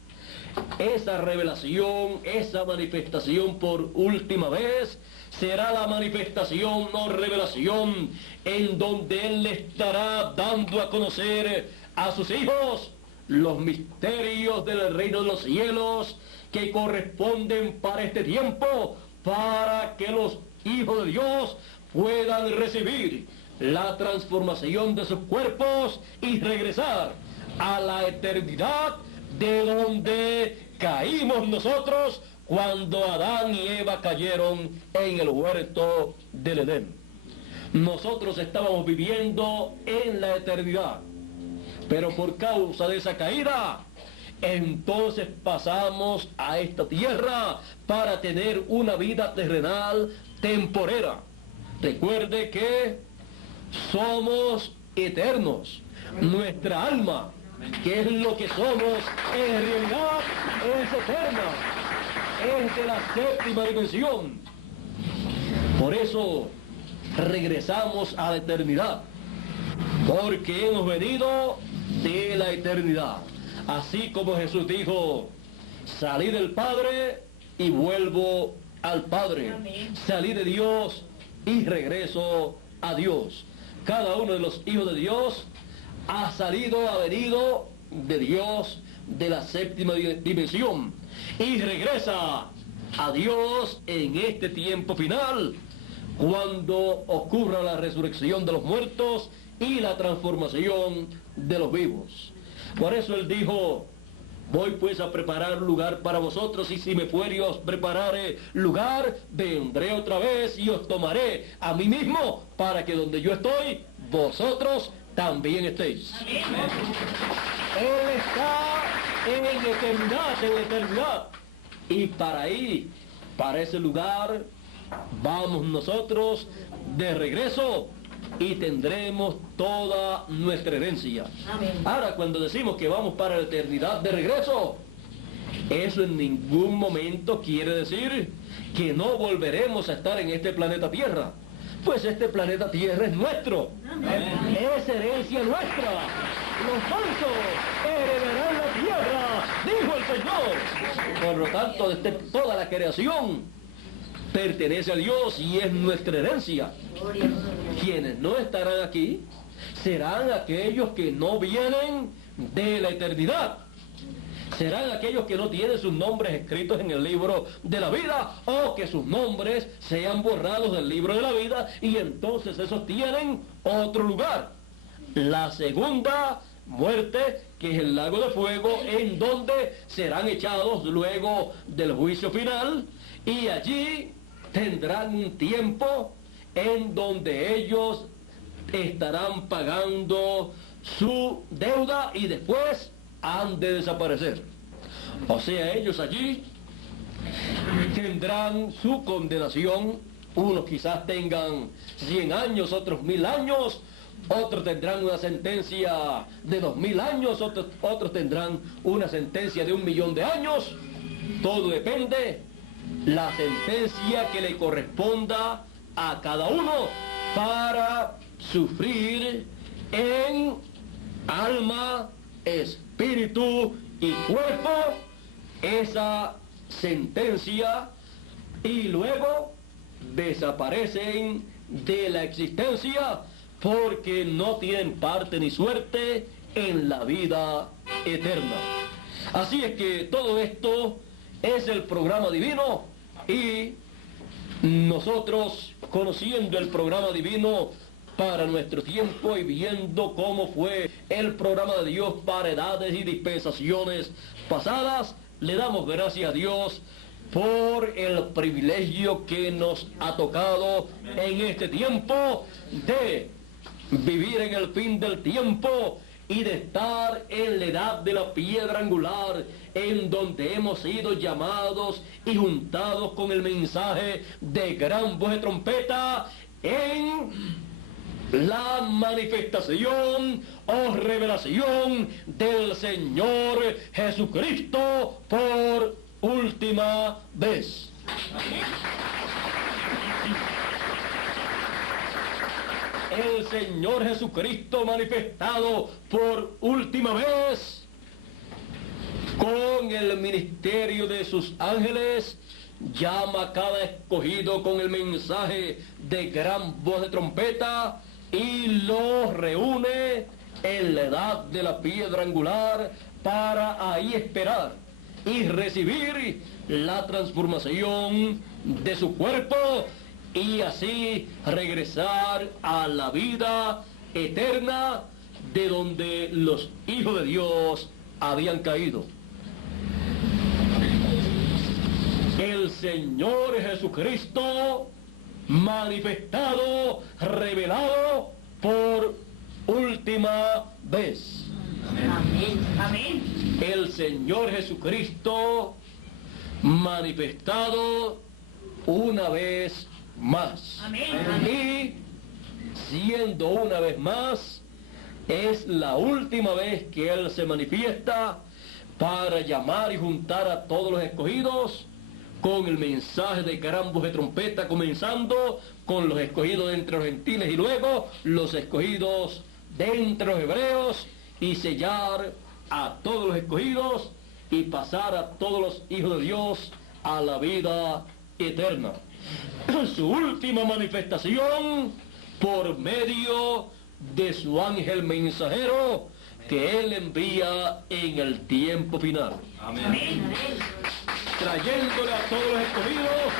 Esa revelación, esa manifestación por última vez, será la manifestación o revelación en donde Él le estará dando a conocer a sus hijos los misterios del reino de los cielos que corresponden para este tiempo, para que los hijos de Dios puedan recibir la transformación de sus cuerpos y regresar a la eternidad de donde caímos nosotros cuando Adán y Eva cayeron en el huerto del Edén. Nosotros estábamos viviendo en la eternidad, pero por causa de esa caída, entonces pasamos a esta tierra para tener una vida terrenal temporera. Recuerde que somos eternos. Nuestra alma, que es lo que somos, en realidad es eterna. Es de la séptima dimensión. Por eso regresamos a la eternidad, porque hemos venido de la eternidad. Así como Jesús dijo, salí del Padre y vuelvo al Padre. Amén. Salí de Dios y regreso a Dios. Cada uno de los hijos de Dios ha venido de Dios, de la séptima dimensión, y regresa a Dios en este tiempo final, cuando ocurra la resurrección de los muertos y la transformación de los vivos. Por eso Él dijo, voy pues a preparar lugar para vosotros, y si me fuere y os preparare lugar, vendré otra vez y os tomaré a mí mismo, para que donde yo estoy, vosotros también estéis. Amén. Él está en la eternidad, y para ahí, para ese lugar, vamos nosotros de regreso y tendremos toda nuestra herencia. Amén. Ahora, cuando decimos que vamos para la eternidad de regreso, eso en ningún momento quiere decir que no volveremos a estar en este planeta Tierra. Pues este planeta Tierra es nuestro. Amén. Es herencia nuestra. Los mansos heredarán la tierra, dijo el Señor. Por lo tanto, toda la creación pertenece a Dios y es nuestra herencia. Quienes no estarán aquí serán aquellos que no vienen de la eternidad. Serán aquellos que no tienen sus nombres escritos en el libro de la vida, o que sus nombres sean borrados del libro de la vida, y entonces esos tienen otro lugar. La segunda muerte, que es el lago de fuego, en donde serán echados luego del juicio final, y allí tendrán un tiempo en donde ellos estarán pagando su deuda y después han de desaparecer. O sea, ellos allí tendrán su condenación. Unos quizás tengan 100 años, otros 1000 años, otros tendrán una sentencia de 2000 años, otros tendrán una sentencia de 1.000.000 de años. Todo depende la sentencia que le corresponda a cada uno para sufrir en alma, espíritu y cuerpo esa sentencia, y luego desaparecen de la existencia porque no tienen parte ni suerte en la vida eterna. Así es que todo esto es el programa divino, y nosotros, conociendo el programa divino para nuestro tiempo y viendo cómo fue el programa de Dios para edades y dispensaciones pasadas, le damos gracias a Dios por el privilegio que nos ha tocado en este tiempo de vivir en el fin del tiempo y de estar en la edad de la piedra angular, en donde hemos sido llamados y juntados con el mensaje de gran voz de trompeta en la manifestación o revelación del Señor Jesucristo por última vez. El Señor Jesucristo manifestado por última vez con el ministerio de sus ángeles, llama a cada escogido con el mensaje de gran voz de trompeta y los reúne en la edad de la piedra angular para ahí esperar y recibir la transformación de su cuerpo y así regresar a la vida eterna de donde los hijos de Dios habían caído. El Señor Jesucristo manifestado, revelado por última vez. Amén. Amén. El Señor Jesucristo manifestado una vez más. Amén. Y siendo una vez más, es la última vez que Él se manifiesta para llamar y juntar a todos los escogidos con el mensaje de carambos de trompeta, comenzando con los escogidos de entre los gentiles y luego los escogidos de entre los hebreos, y sellar a todos los escogidos y pasar a todos los hijos de Dios a la vida eterna. Su última manifestación por medio de su ángel mensajero que Él envía en el tiempo final. Amén. Trayéndole a todos los escogidos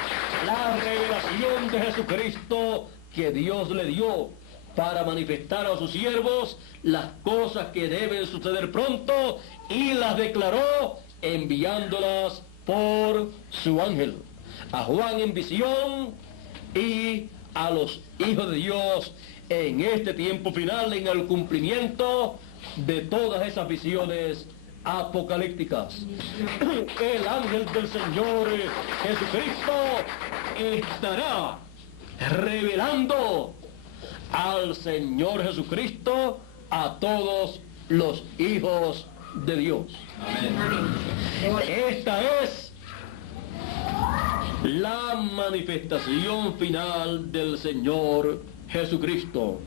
la revelación de Jesucristo que Dios le dio para manifestar a sus siervos las cosas que deben suceder pronto, y las declaró enviándolas por su ángel a Juan en visión y a los hijos de Dios en este tiempo final, en el cumplimiento de todas esas visiones apocalípticas. El ángel del Señor Jesucristo estará revelando al Señor Jesucristo a todos los hijos de Dios. Amén. Esta es la manifestación final del Señor Jesucristo.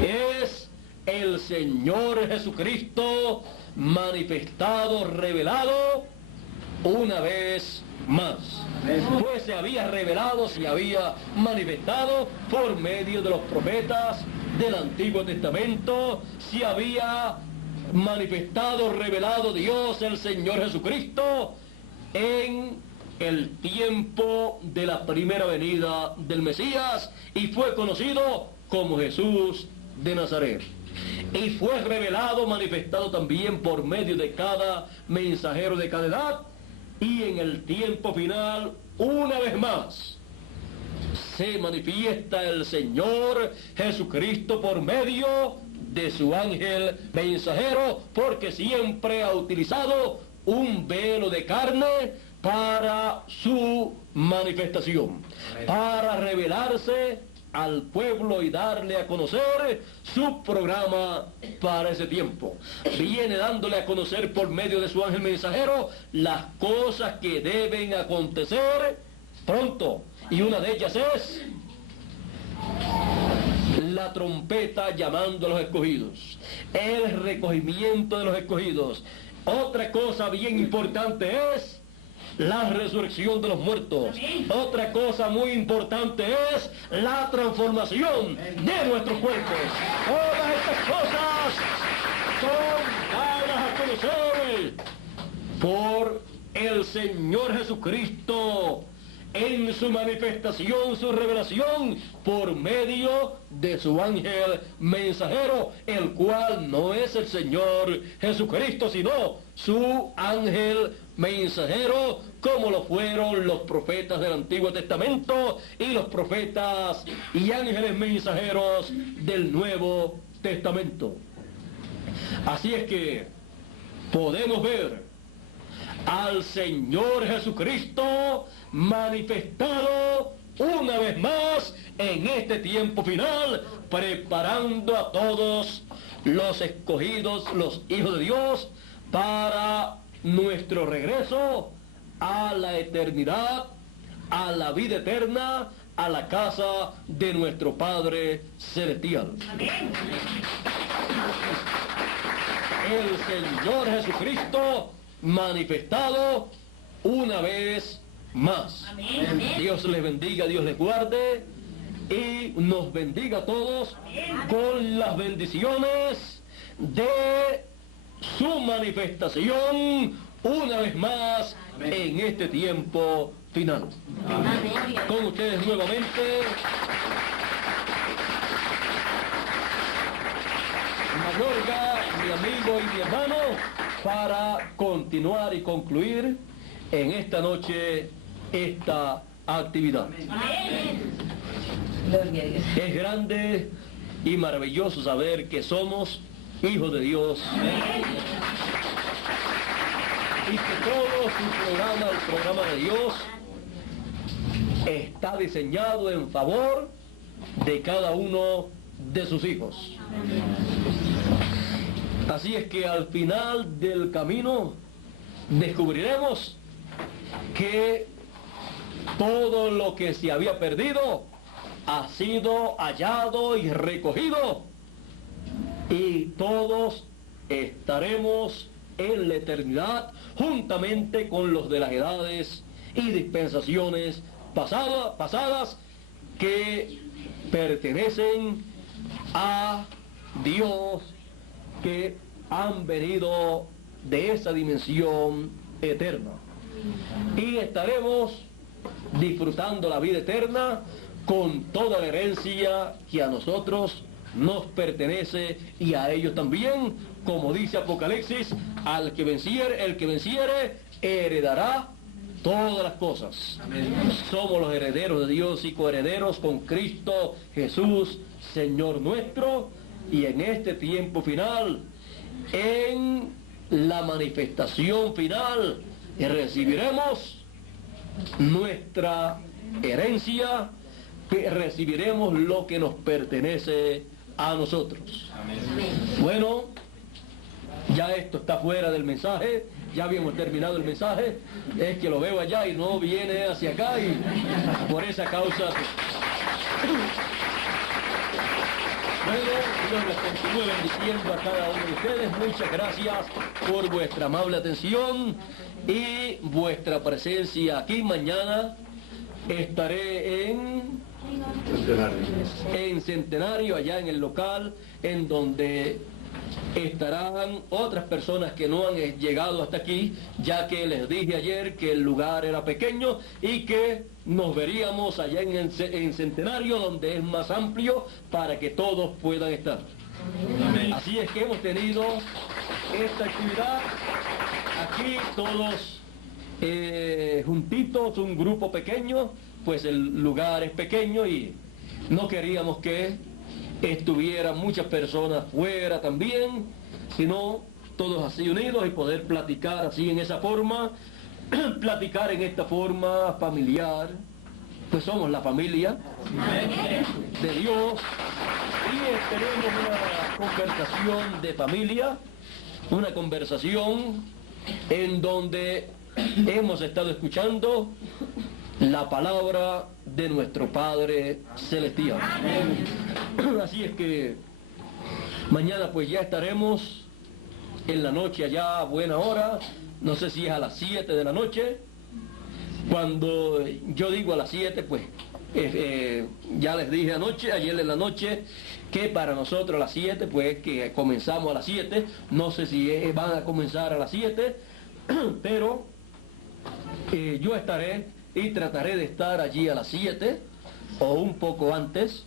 Es el Señor Jesucristo manifestado, revelado una vez más. Pues se había revelado, se había manifestado por medio de los profetas del Antiguo Testamento, se había manifestado, revelado Dios, el Señor Jesucristo, en el tiempo de la primera venida del Mesías, y fue conocido como Jesús de Nazaret. Y fue revelado, manifestado también por medio de cada mensajero de cada edad, y en el tiempo final, una vez más, se manifiesta el Señor Jesucristo por medio de su ángel mensajero, porque siempre ha utilizado un velo de carne para su manifestación, para revelarse al pueblo y darle a conocer su programa para ese tiempo. Viene dándole a conocer por medio de su ángel mensajero las cosas que deben acontecer pronto, y una de ellas es la trompeta llamando a los escogidos, el recogimiento de los escogidos. Otra cosa bien importante es la resurrección de los muertos. Otra cosa muy importante es la transformación de nuestros cuerpos. Todas estas cosas son dadas a conocer por el Señor Jesucristo en su manifestación, su revelación, por medio de su ángel mensajero, el cual no es el Señor Jesucristo, sino su ángel mensajero, como lo fueron los profetas del Antiguo Testamento y los profetas y ángeles mensajeros del Nuevo Testamento. Así es que podemos ver al Señor Jesucristo manifestado una vez más en este tiempo final, preparando a todos los escogidos, los hijos de Dios, para nuestro regreso a la eternidad, a la vida eterna, a la casa de nuestro Padre Celestial. El Señor Jesucristo manifestado una vez más. Dios les bendiga, Dios les guarde y nos bendiga a todos con las bendiciones de su manifestación una vez más en este tiempo final. Con ustedes nuevamente, Mayorga, mi amigo y mi hermano, para continuar y concluir en esta noche esta actividad. Es grande y maravilloso saber que somos hijos de Dios y que todo su programa, el programa de Dios, está diseñado en favor de cada uno de sus hijos. Así es que al final del camino descubriremos que todo lo que se había perdido ha sido hallado y recogido, y todos estaremos en la eternidad juntamente con los de las edades y dispensaciones pasadas que pertenecen a Dios, que han venido de esa dimensión eterna, y estaremos disfrutando la vida eterna con toda la herencia que a nosotros nos pertenece y a ellos también, como dice Apocalipsis, el que venciere heredará todas las cosas. Amén. Somos los herederos de Dios y coherederos con Cristo Jesús, Señor nuestro, y en este tiempo final, en la manifestación final, recibiremos nuestra herencia, recibiremos lo que nos pertenece a nosotros. Amén. Bueno, ya esto está fuera del mensaje, ya habíamos terminado el mensaje, es que lo veo allá y no viene hacia acá, y por esa causa... Bueno, Dios les continúe bendiciendo a cada uno de ustedes. Muchas gracias por vuestra amable atención y vuestra presencia aquí. Mañana estaré en Centenario, allá en el local, en donde estarán otras personas que no han llegado hasta aquí, ya que les dije ayer que el lugar era pequeño y que nos veríamos allá en Centenario, donde es más amplio para que todos puedan estar. Amén. Así es que hemos tenido esta actividad aquí todos juntitos, un grupo pequeño, pues el lugar es pequeño y no queríamos que estuvieran muchas personas fuera también, sino todos así unidos y poder platicar así en esa forma, platicar en esta forma familiar, pues somos la familia de Dios y tenemos una conversación de familia, una conversación en donde hemos estado escuchando la palabra de nuestro Padre Celestial. Así es que mañana pues ya estaremos en la noche allá a buena hora, no sé si es a las 7 de la noche. Cuando yo digo a las 7, pues ya les dije ayer en la noche, que para nosotros a las 7, pues que comenzamos a las 7, no sé si van a comenzar a las 7, pero yo estaré y trataré de estar allí a las 7 o un poco antes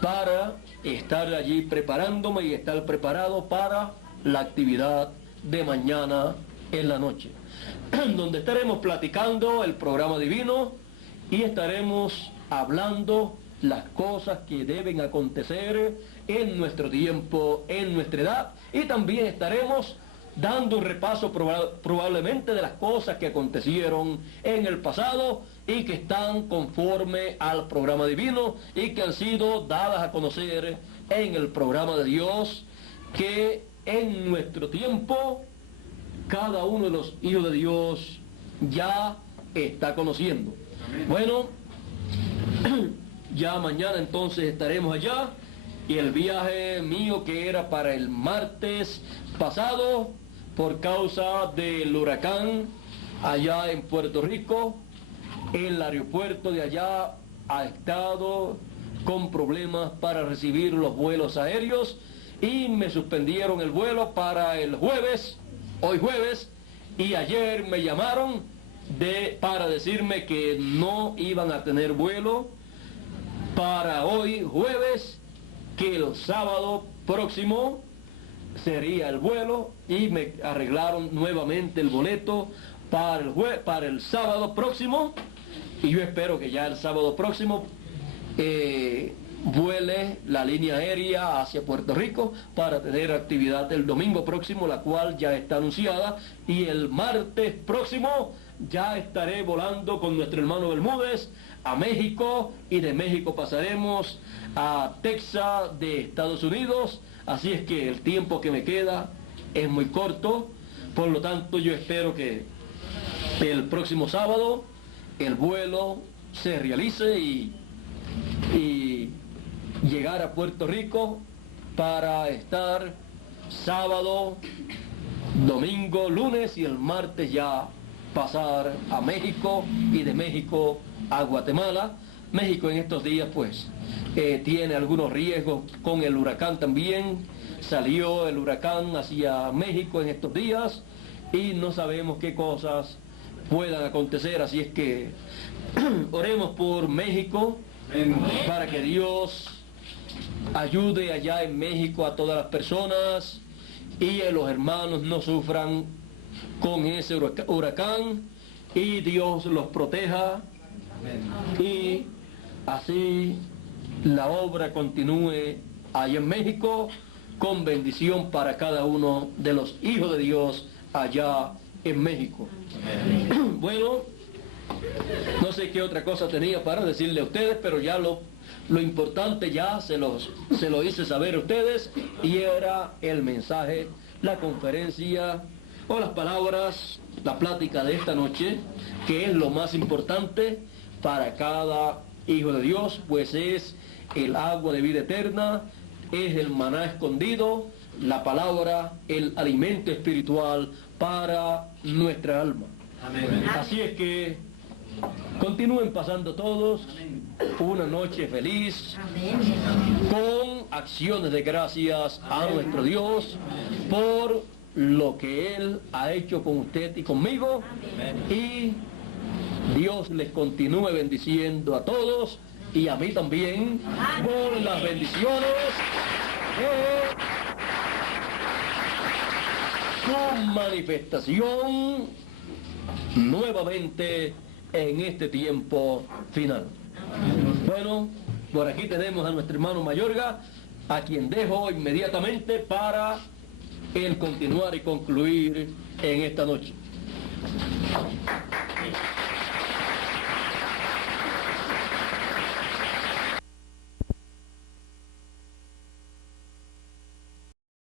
para estar allí preparándome y estar preparado para la actividad de mañana en la noche, donde estaremos platicando el programa divino y estaremos hablando las cosas que deben acontecer en nuestro tiempo, en nuestra edad, y también estaremos dando un repaso probablemente de las cosas que acontecieron en el pasado y que están conforme al programa divino y que han sido dadas a conocer en el programa de Dios, que en nuestro tiempo cada uno de los hijos de Dios ya está conociendo. Bueno, ya mañana entonces estaremos allá, y el viaje mío, que era para el martes pasado, por causa del huracán allá en Puerto Rico, el aeropuerto de allá ha estado con problemas para recibir los vuelos aéreos, y me suspendieron el vuelo para el jueves, hoy jueves, y ayer me llamaron para decirme que no iban a tener vuelo para hoy jueves, que el sábado próximo sería el vuelo, y me arreglaron nuevamente el boleto para el sábado próximo, y yo espero que ya el sábado próximo vuele la línea aérea hacia Puerto Rico para tener actividad el domingo próximo, la cual ya está anunciada, y el martes próximo ya estaré volando con nuestro hermano Bermúdez a México, y de México pasaremos a Texas de Estados Unidos. Así es que el tiempo que me queda es muy corto, por lo tanto yo espero que el próximo sábado el vuelo se realice y llegar a Puerto Rico para estar sábado, domingo, lunes, y el martes ya pasar a México, y de México a Guatemala. México en estos días pues tiene algunos riesgos con el huracán también. Salió el huracán hacia México en estos días y no sabemos qué cosas puedan acontecer, así es que oremos por México para que Dios ayude allá en México a todas las personas y los hermanos no sufran con ese huracán, y Dios los proteja. Y así la obra continúe allá en México, con bendición para cada uno de los hijos de Dios allá en México. Bueno, no sé qué otra cosa tenía para decirle a ustedes, pero ya lo importante ya se lo hice saber a ustedes, y era el mensaje, la conferencia o las palabras, la plática de esta noche, que es lo más importante para cada hijo de Dios, pues es el agua de vida eterna, es el maná escondido, la palabra, el alimento espiritual para nuestra alma. Amén. Así es que continúen pasando todos una noche feliz, con acciones de gracias a nuestro Dios por lo que Él ha hecho con usted y conmigo, y Dios les continúe bendiciendo a todos y a mí también por las bendiciones de su manifestación nuevamente en este tiempo final. Bueno, por aquí tenemos a nuestro hermano Mayorga, a quien dejo inmediatamente para el continuar y concluir en esta noche.